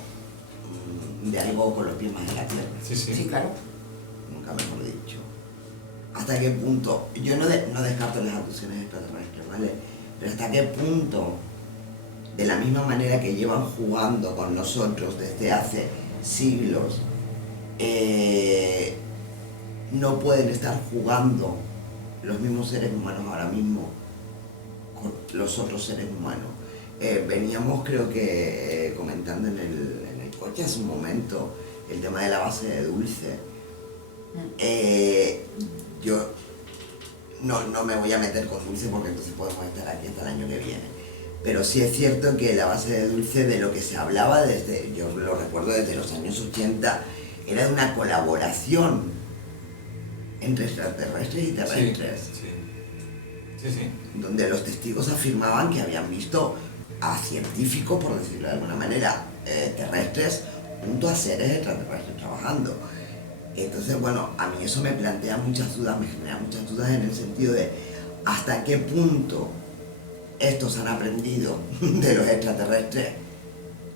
de algo con los pies más en la tierra. Sí, sí. Sí, claro. Nunca mejor dicho. ¿Hasta qué punto? Yo no descarto las abducciones extraterrestres, ¿vale? Pero ¿hasta qué punto, de la misma manera que llevan jugando con nosotros desde hace siglos, no pueden estar jugando los mismos seres humanos ahora mismo con los otros seres humanos? Veníamos, creo que, comentando en el coche hace un momento el tema de la base de Dulce. Yo no me voy a meter con Dulce porque entonces podemos estar aquí hasta el año que viene. Pero sí es cierto que la base de Dulce, de lo que se hablaba desde, yo lo recuerdo desde los años 80, era de una colaboración entre extraterrestres y terrestres. Sí, sí. Sí, sí. donde los testigos afirmaban que habían visto a científicos, por decirlo de alguna manera, terrestres, junto a seres extraterrestres trabajando. Entonces, bueno, a mí eso me plantea muchas dudas, me genera muchas dudas en el sentido de hasta qué punto estos han aprendido de los extraterrestres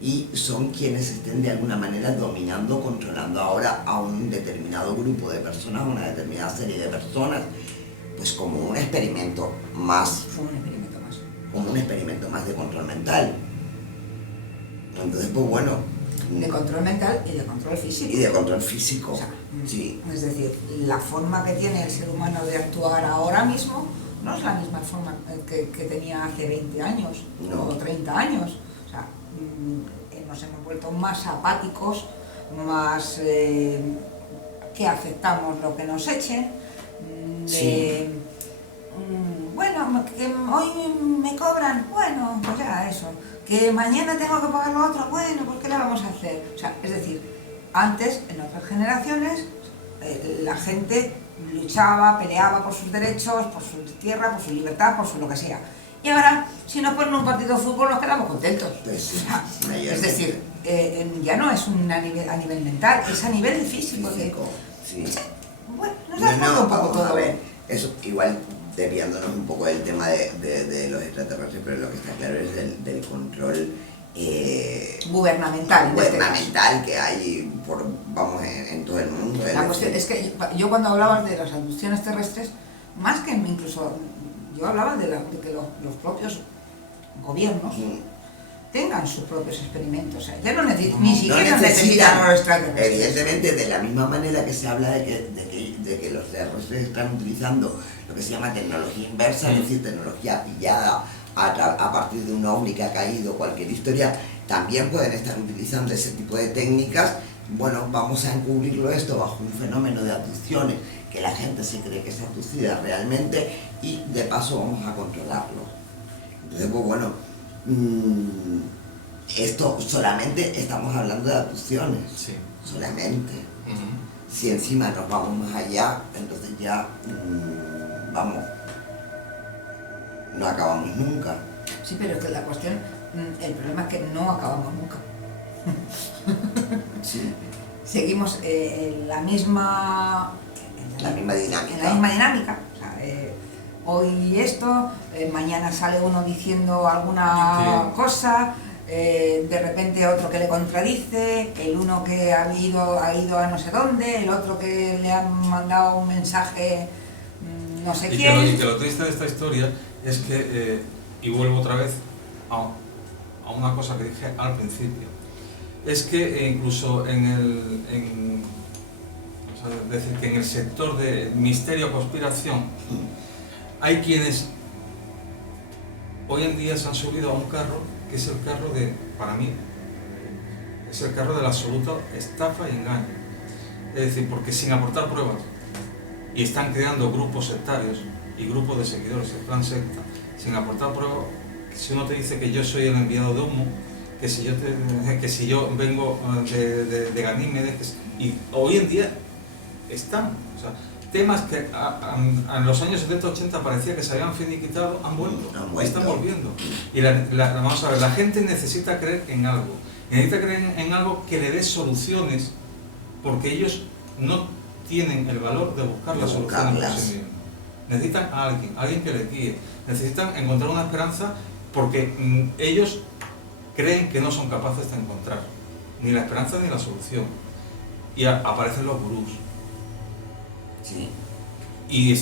y son quienes estén de alguna manera dominando, controlando ahora a un determinado grupo de personas, una determinada serie de personas, pues como un experimento más. Fue un experimento más. Como un experimento más de control mental. Entonces, pues bueno. De control mental y de control físico. Y de control físico. O sea, sí. Es decir, la forma que tiene el ser humano de actuar ahora mismo no es la misma forma que tenía hace 20 años No. o 30 años. O sea, nos hemos vuelto más apáticos, más que aceptamos lo que nos echen. Sí. Bueno, que hoy me cobran, bueno, pues ya eso. Que mañana tengo que pagar lo otro, bueno, pues ¿qué le vamos a hacer? O sea, es decir, antes, en otras generaciones, la gente luchaba, peleaba por sus derechos, por su tierra, por su libertad, por su lo que sea. Y ahora, si nos ponen un partido de fútbol, nos quedamos contentos. Pues sí. O sea, es decir, ya no es a nivel mental, es a nivel físico. Sí. Bueno, nos da un poco todo. A ver, eso igual desviándonos un poco del tema de los extraterrestres, pero lo que está claro es del control gubernamental que hay en todo el mundo. La cuestión es que yo cuando hablaba de las abducciones terrestres, más que incluso, yo hablaba de que los propios gobiernos tengan sus propios experimentos. O sea, ya ni siquiera necesitan los extraterrestres. Evidentemente, de la misma manera que se habla de que los terrestres están utilizando lo que se llama tecnología inversa, es decir, tecnología pillada a partir de un ovni que ha caído, cualquier historia, también pueden estar utilizando ese tipo de técnicas. Bueno, vamos a encubrirlo esto bajo un fenómeno de abducciones, que la gente se cree que es abducida realmente, y de paso vamos a controlarlo. Entonces, pues bueno, esto solamente estamos hablando de abducciones, Sí. solamente. Si encima nos vamos más allá, entonces ya, vamos, no acabamos nunca. Sí, pero es que la cuestión, el problema es que no acabamos nunca. Sí. Seguimos en la misma dinámica. En la misma dinámica. O sea, hoy esto, mañana sale uno diciendo alguna cosa, de repente otro que le contradice, el uno que ha ido a no sé dónde, el otro que le han mandado un mensaje no sé quién. Y que lo triste de esta historia es que, y vuelvo otra vez a una cosa que dije al principio, es que incluso o sea, decir que en el sector de misterio-conspiración hay quienes hoy en día se han subido a un carro que es el carro para mí, es el carro de la absoluta estafa y engaño. Es decir, porque sin aportar pruebas, y están creando grupos sectarios y grupos de seguidores, el plan secta, sin aportar pruebas. Si uno te dice que yo soy el enviado de humo, que si yo vengo de Ganímedes, y hoy en día están, o sea, temas que en los años 70-80 parecía que se habían finiquitado, han vuelto, están volviendo. Y vamos a ver, la gente necesita creer en algo, necesita creer en algo que le dé soluciones, porque ellos no tienen el valor de buscar las soluciones por sí mismos. Necesitan a alguien que les guíe, necesitan encontrar una esperanza, porque ellos creen que no son capaces de encontrar ni la esperanza ni la solución. Y aparecen los gurús. Sí. Y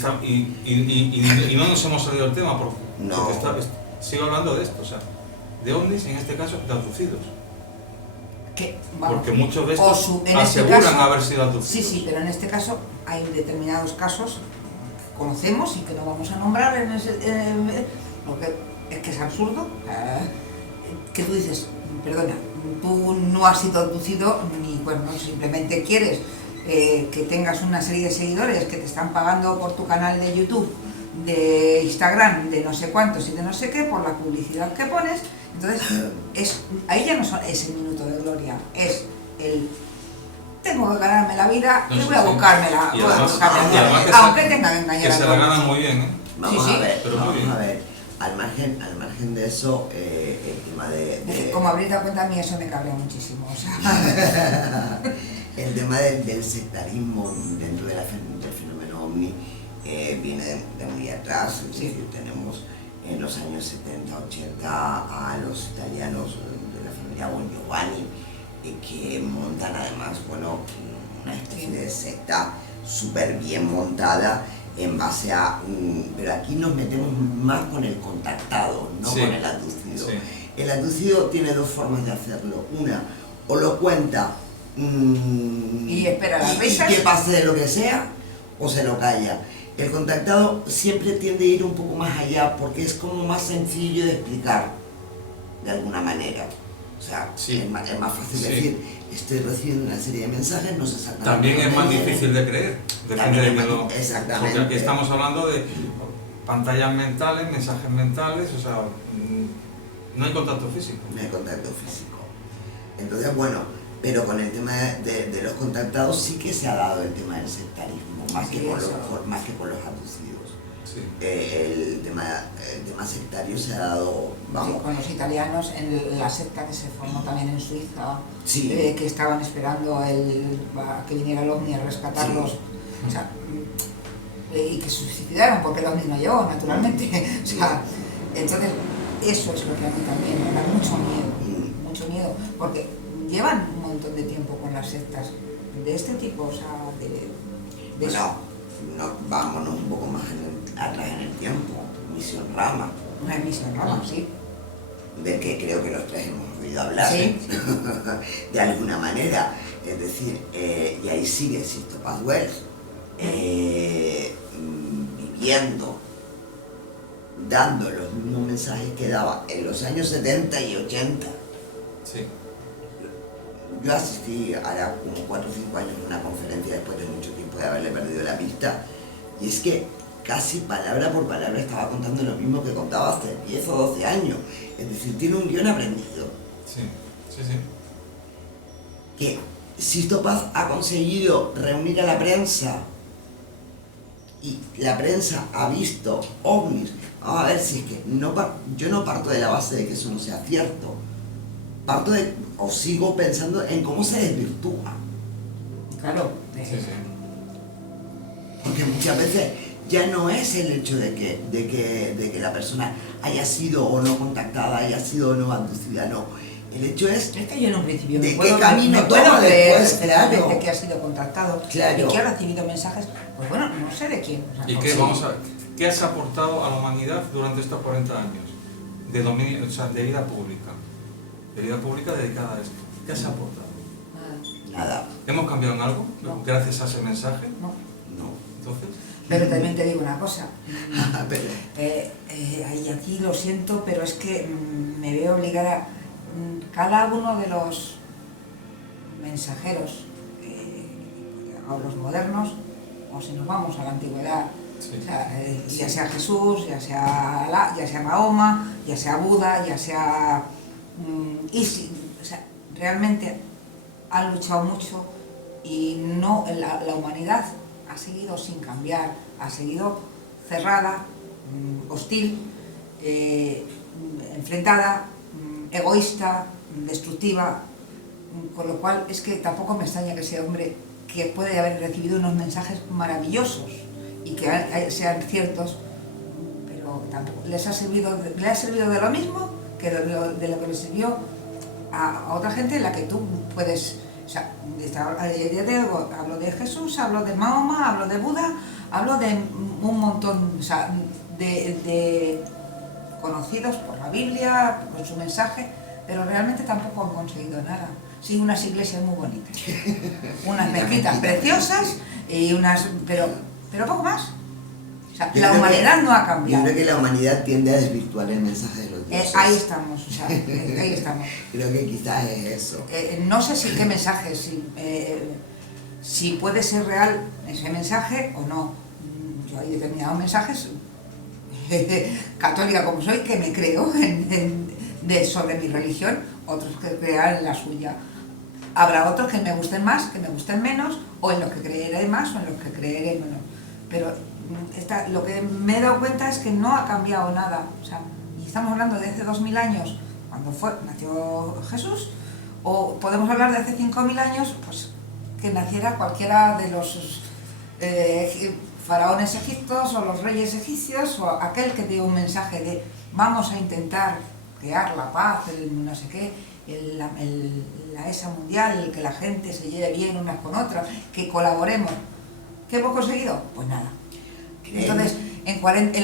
no nos hemos salido del tema, porque no. Sigo hablando de esto, o sea, de ovnis, en este caso, de abducidos. Porque muchos de estos aseguran haber sido abducidos. Sí, pero en este caso hay determinados casos que conocemos y que no vamos a nombrar porque es que es absurdo. Que tú dices, perdona, tú no has sido abducido ni, bueno, simplemente quieres que tengas una serie de seguidores que te están pagando por tu canal de YouTube, de Instagram, de no sé cuántos y de no sé qué, por la publicidad que pones. Entonces, ahí ya no es el minuto de gloria, es el tengo que ganarme la vida y voy a buscármela, aunque tenga que engañar a que se la ganan muy bien, ¿eh? Vamos Sí, sí. a ver, Pero muy vamos bien. a ver. Al margen de eso, el tema Como habréis dado cuenta, a mí eso me cabrea muchísimo. O sea, el tema del sectarismo dentro del fenómeno ovni viene de muy atrás. Es decir, tenemos en los años 70, 80 a los italianos de la familia Bon Giovanni que montan además, bueno, una especie de secta súper bien montada en base a... pero aquí nos metemos más con el contactado, no Sí. con el abducido. Sí. El abducido tiene dos formas de hacerlo. Una, o lo cuenta y espera las y risas. que pase de lo que sea, o se lo calla. El contactado siempre tiende a ir un poco más allá porque es como más sencillo de explicar, de alguna manera. O sea, Sí. es más fácil Sí. decir, estoy recibiendo una serie de mensajes, no sé exactamente. También es más dónde vienen. difícil de creer. Depende También de es que más lo... exactamente. Porque aquí estamos hablando de pantallas mentales, mensajes mentales, o sea, no hay contacto físico. No hay contacto físico. Entonces, bueno, pero con el tema de los contactados sí que se ha dado el tema del sectarismo, más, Sí, que, con eso. más que con los abducidos. Sí. El tema sectario se ha dado, Sí, vamos, con los italianos, en la secta que se formó también en Suiza, sí, que estaban esperando a que viniera el ovni a rescatarlos, o sea, y que se suicidaron porque el ovni no llegó, naturalmente. O sea, entonces, eso es lo que a mí también me da mucho miedo, porque llevan un montón de tiempo con las sectas de este tipo, o sea, de eso. bueno, no, vámonos un poco más atrás en el tiempo. Misión Rama, Una emisión rama, sí. del que creo que los tres hemos oído hablar, Sí. de alguna manera. Es decir, y ahí sigue Sisto Paz Wells, viviendo, dando los mismos mensajes que daba en los años 70 y 80. Sí. Yo asistí ahora como 4 o 5 años a una conferencia después de mucho tiempo de haberle perdido la pista, y es que casi palabra por palabra estaba contando lo mismo que contaba hace 10 o 12 años. Es decir, tiene un guión aprendido. Sí, sí, sí. Que Sisto Paz ha conseguido reunir a la prensa y la prensa ha visto ovnis. Vamos a ver si es que yo no parto de la base de que eso no sea cierto. Parto de, o sigo pensando en cómo se desvirtúa. Claro. Sí, sí. Porque muchas veces ya no es el hecho de que la persona haya sido o no contactada, haya sido o no abducida, no. El hecho es Es que yo en un principio ¿de me qué camino me puedo toma creer después? perfectamente Claro. que ha sido contactado Claro. y que ha recibido mensajes, pues bueno, no sé de quién. O sea, ¿Y no qué, sé. vamos a, qué has aportado a la humanidad durante estos 40 años de, dominio, o sea, de vida pública? De vida pública dedicada a esto. ¿Qué has aportado? nada, ¿Hemos cambiado en algo No. gracias a ese mensaje? No. no. Entonces, Pero también te digo una cosa. Pero, Y aquí lo siento, pero es que me veo obligada. Cada uno de los mensajeros, o los modernos, o si nos vamos a la antigüedad, sí. o sea, ya sea Jesús, ya sea Alá, ya sea Mahoma, ya sea Buda, ya sea Isis, o sea, realmente han luchado mucho y no la humanidad ha seguido sin cambiar, ha seguido cerrada, hostil, enfrentada, egoísta, destructiva, con lo cual es que tampoco me extraña que ese hombre, que puede haber recibido unos mensajes maravillosos y que sean ciertos, pero tampoco le ha servido de lo mismo que de lo que le sirvió a otra gente en la que tú puedes, o sea, ya te digo, hablo de Jesús, hablo de Mahoma, hablo de Buda, hablo de un montón, o sea, de conocidos por la Biblia, con su mensaje, pero realmente tampoco han conseguido nada. Sí, unas iglesias muy bonitas, unas mezquitas preciosas y pero poco más. O sea, yo la creo humanidad que- no ha Yo cambiado. creo que la humanidad tiende a desvirtuar el mensaje de los dioses. Ahí estamos, o sea, ahí estamos. Creo que quizás es eso. No sé si qué mensaje, si puede ser real ese mensaje o no. Yo hay determinados mensajes, católica como soy, que me creo sobre mi religión, otros que crean en la suya. Habrá otros que me gusten más, que me gusten menos, o en los que creeré más o en los que creeré menos. Pero lo que me he dado cuenta es que no ha cambiado nada. O sea, y estamos hablando de hace 2000 años, cuando nació Jesús, o podemos hablar de hace 5000 años, pues que naciera cualquiera de los faraones egipcios o los reyes egipcios, o aquel que dio un mensaje de vamos a intentar crear la paz, el no sé qué, la ESA mundial, el que la gente se lleve bien unas con otras, que colaboremos. ¿Qué hemos conseguido? Pues nada. Entonces,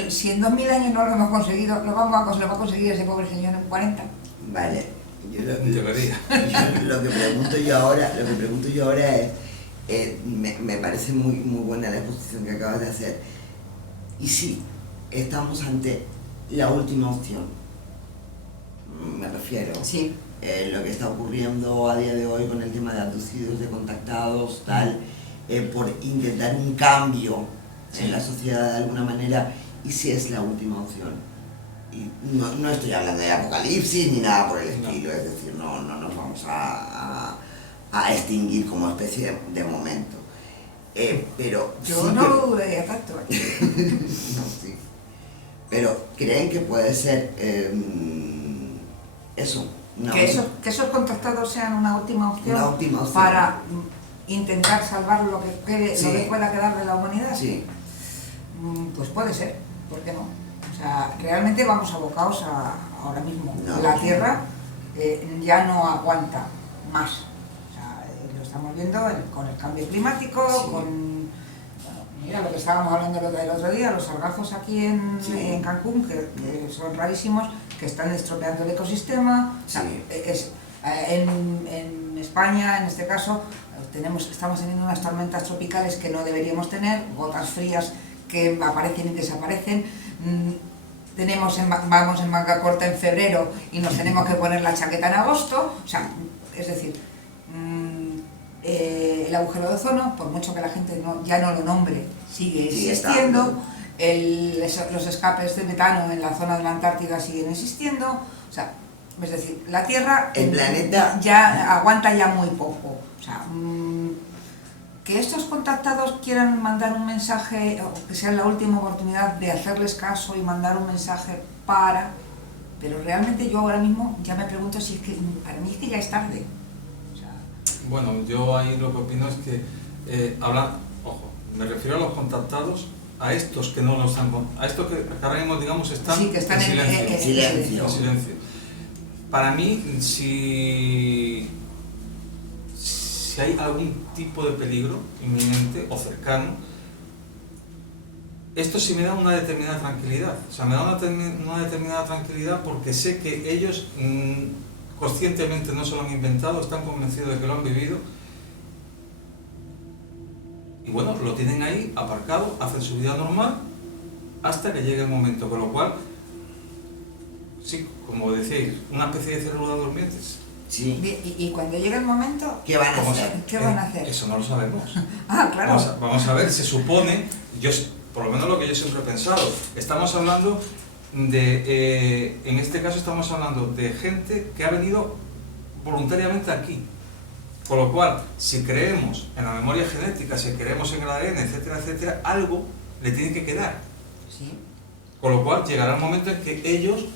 si en 2000 años no lo hemos conseguido, lo va a conseguir ese pobre señor en 40. Vale. Debería. Lo que pregunto yo ahora es, me parece muy buena la exposición que acabas de hacer. Y sí, estamos ante la última opción. Me refiero. Sí. Lo que está ocurriendo a día de hoy con el tema de abducidos, de contactados, tal, por intentar un cambio en la sociedad de alguna manera, y si es la última opción. Y no estoy hablando de apocalipsis ni nada por el estilo, es decir, no nos vamos a extinguir como especie de momento. Pero yo sí no lo dudaría tanto. no, sí. Pero creen que puede ser eso. Que esos contactados sean una última opción, para intentar salvar lo que pueda quedar de la humanidad. Sí. Pues puede ser, ¿por qué no? O sea, realmente vamos abocados ahora mismo. La Tierra ya no aguanta más. O sea, lo estamos viendo con el cambio climático, mira lo que estábamos hablando el otro día, los sargazos aquí en Cancún, que son rarísimos, que están estropeando el ecosistema. O sea, en España, en este caso, estamos teniendo unas tormentas tropicales que no deberíamos tener, gotas frías que aparecen y desaparecen. Vamos en manga corta en febrero y nos tenemos que poner la chaqueta en agosto. O sea, es decir, el agujero de ozono, por mucho que la gente ya no lo nombre, sigue existiendo. Los escapes de metano en la zona de la Antártida siguen existiendo. O sea, es decir, la Tierra, el planeta ya aguanta ya muy poco. O sea, que estos contactados quieran mandar un mensaje, o que sea la última oportunidad de hacerles caso y mandar un mensaje pero realmente yo ahora mismo ya me pregunto si es que para mí es que ya es tarde. O sea, bueno, yo ahí lo que opino es que me refiero a los contactados, a estos que no lo están, a estos que ahora mismo, digamos, están, sí, que están en silencio. Para mí, si hay algún tipo de peligro inminente o cercano, esto sí me da una determinada tranquilidad. O sea, me da una determinada tranquilidad porque sé que ellos conscientemente no se lo han inventado, están convencidos de que lo han vivido. Y bueno, lo tienen ahí aparcado, hacen su vida normal hasta que llegue el momento. Con lo cual, sí, como decíais, una especie de células durmientes. Sí. Y cuando llegue el momento, ¿qué van a hacer? ¿Qué van a hacer? Eso no lo sabemos. Claro. Vamos a ver, se supone, por lo menos lo que yo siempre he pensado, estamos hablando de, en este caso estamos hablando de gente que ha venido voluntariamente aquí. Con lo cual, si creemos en la memoria genética, si creemos en el ADN, etcétera, etcétera, algo le tiene que quedar. Sí. Con lo cual, llegará el momento en que ellos,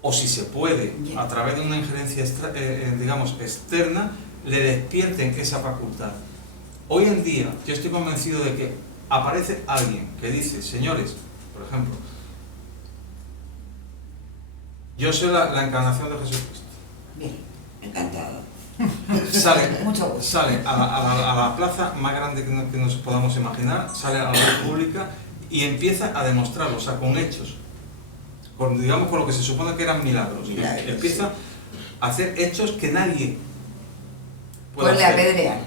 o si se puede, a través de una injerencia digamos, externa, le despierten esa facultad. Hoy en día, yo estoy convencido de que aparece alguien que dice, señores, por ejemplo, yo soy la encarnación de Jesucristo. Bien. Encantado. Sale a la plaza más grande que nos podamos imaginar, sale a la luz pública y empieza a demostrarlo, o sea, con hechos, digamos con lo que se supone que eran milagros. Empieza a hacer hechos que nadie puede hacer. Apedrear.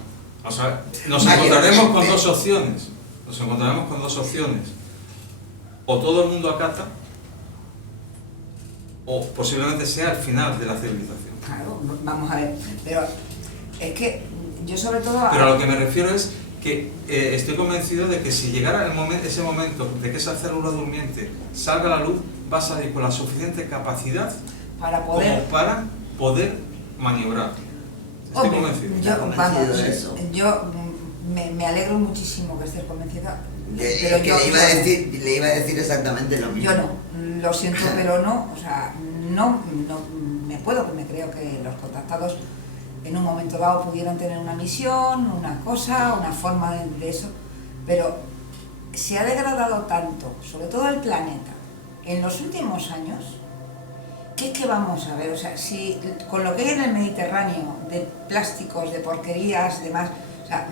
O sea, nos encontraremos con dos opciones. O todo el mundo acata, o posiblemente sea el final de la civilización. Claro, vamos a ver, pero es que yo sobre todo... Pero a lo que me refiero es que estoy convencido de que si llegara ese momento de que esa célula durmiente salga a la luz, va a salir con la suficiente capacidad para poder maniobrar. Estoy convencido. Yo me alegro muchísimo que estés convencida. Pero que le iba a decir exactamente lo mismo. Yo no, lo siento, pero no, o sea, no me creo que los contactados en un momento dado pudieran tener una misión, una cosa, una forma de eso, pero se ha degradado tanto, sobre todo el planeta, en los últimos años, que es que vamos a ver, o sea, si con lo que hay en el Mediterráneo, de plásticos, de porquerías, demás, o sea,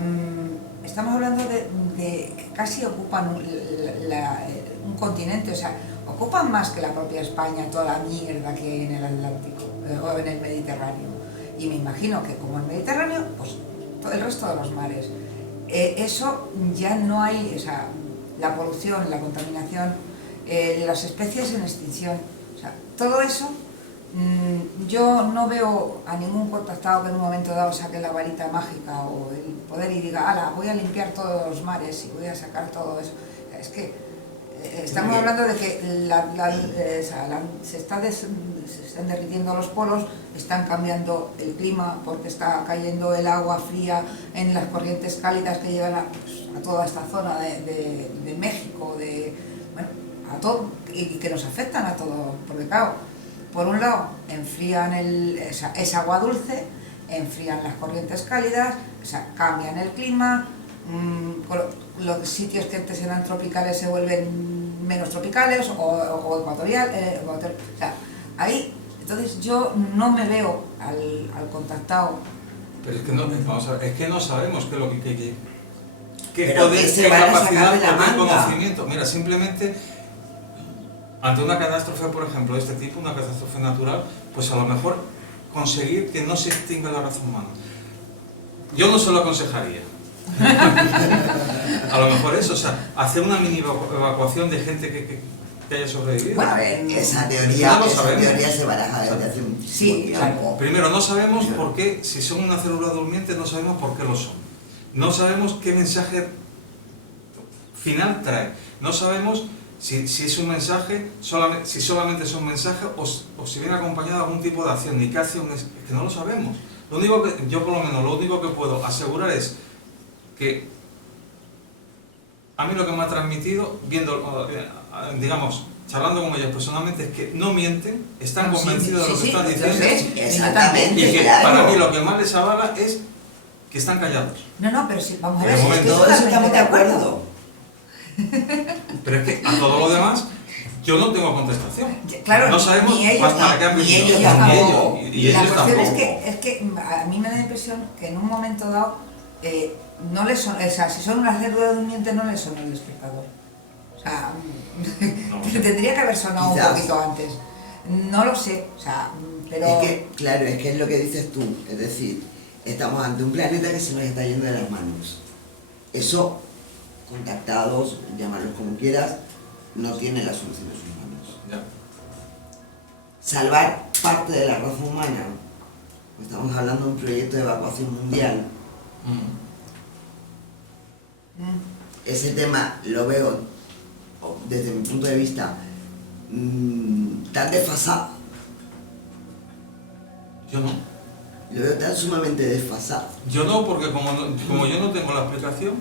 estamos hablando de que casi ocupan un continente, o sea, ocupan más que la propia España, toda la mierda que hay en el Atlántico o en el Mediterráneo. Y me imagino que como el Mediterráneo, pues todo el resto de los mares. Eso ya no hay, o sea, la polución, la contaminación, las especies en extinción, o sea, todo eso. Yo no veo a ningún contactado que en un momento dado saque la varita mágica o el poder y diga, ala, voy a limpiar todos los mares y voy a sacar todo eso. Es que estamos hablando de que se están derritiendo los polos, están cambiando el clima porque está cayendo el agua fría en las corrientes cálidas que llegan a toda esta zona de México, bueno, a todo, y que nos afectan a todos, porque claro, por un lado, enfrían esa agua dulce, enfrían las corrientes cálidas, o sea, cambian el clima, los sitios que antes eran tropicales se vuelven menos tropicales o ecuatoriales, o sea, ahí, entonces yo no me veo al contactado. Pero es que no, vamos a ver, es que no sabemos qué es lo qué Pero poder, que se qué van a capacidad, sacar de la qué manga. conocimiento. Mira, simplemente ante una catástrofe, por ejemplo, de este tipo, una catástrofe natural, pues a lo mejor conseguir que no se extinga la raza humana. Yo no se lo aconsejaría. A lo mejor eso, o sea, hacer una mini evacuación de gente que haya sobrevivido. Bueno, Esa No teoría, lo esa sabemos. teoría se baraja desde hace muchísimo Sí, tiempo. claro. Primero, no sabemos por qué, si son una célula durmiente, no sabemos por qué lo son. No sabemos qué mensaje final trae. No sabemos si es un mensaje, si solamente es un mensaje o si viene acompañado de algún tipo de acción. ¿Y qué acción es? Es que no lo sabemos. Lo único que, yo por lo menos, lo único que puedo asegurar es que a mí lo que me ha transmitido, viendo, digamos, charlando con ellos personalmente, es que no mienten, están convencidos de lo que están diciendo. Exactamente, Y que claro. para mí lo que más les avala es que están callados. No, pero sí, vamos a De ver, si momento, estoy Todo eso totalmente estamos de acuerdo. Pero es que a todo lo demás yo no tengo contestación. Claro, no sabemos ni ellos, para qué han ni venido. ellos Ni tampoco. ellos, y la ellos cuestión tampoco. es que a mí me da la impresión que en un momento dado no les son, o sea, si son una célula durmiente no les suena el despertador. O sea, No. tendría que haber sonado Quizás. un poquito antes. No lo sé, o sea, pero... Es que, claro, es que es lo que dices tú. Es decir, estamos ante un planeta que se nos está yendo de las manos. Eso, contactados, llámalos como quieras, no tiene la solución en sus manos. Ya. Salvar parte de la raza humana, estamos hablando de un proyecto de evacuación mundial. Ese tema lo veo, desde mi punto de vista, tan desfasado. Yo no. Lo veo tan sumamente desfasado. Yo no, porque como yo no tengo la explicación,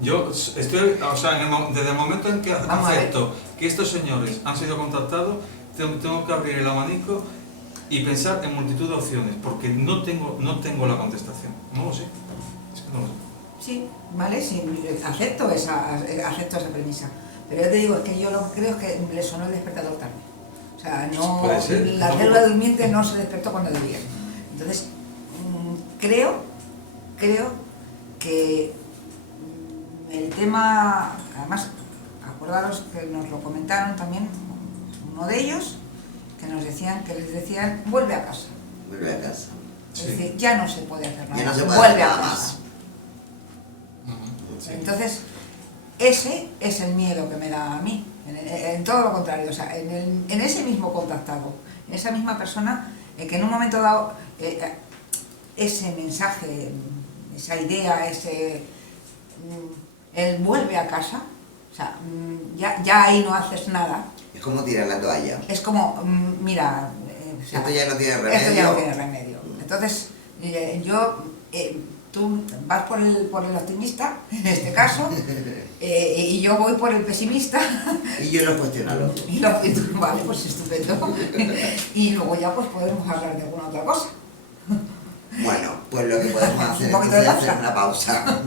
yo estoy, o sea, desde el momento en que Vamos a ver. acepto que estos señores han sido contactados, tengo que abrir el abanico y pensar en multitud de opciones, porque no tengo la contestación. No lo sé. Es que no lo sé. Sí, vale, sí, acepto esa premisa. Pero yo te digo, es que yo lo que creo es que le sonó el despertador tarde. O sea, no, Puede ser, la tampoco. célula durmiente no se despertó cuando debía. Entonces, creo que el tema, además, acordaros que nos lo comentaron también uno de ellos, que nos decían, que les decían, vuelve a casa. Vuelve a casa. Es Sí. decir, ya no se puede hacer nada. Ya no se puede vuelve hacer a nada casa. más. Sí. Entonces, ese es el miedo que me da a mí, en todo lo contrario, o sea, en ese mismo contactado, en esa misma persona, que en un momento dado, ese mensaje, esa idea, él vuelve a casa, o sea, ya ahí no haces nada, Es como tirar la toalla. es como, mira, o sea, Esto ya no tiene remedio. esto ya no tiene remedio. Entonces, yo tú vas por el optimista, en este caso, y yo voy por el pesimista. Y yo lo cuestiono al otro. Vale, pues estupendo. Y luego ya pues podemos hablar de alguna otra cosa. Bueno, pues lo que podemos hacer Un poquito entonces de es hacer danza. una pausa.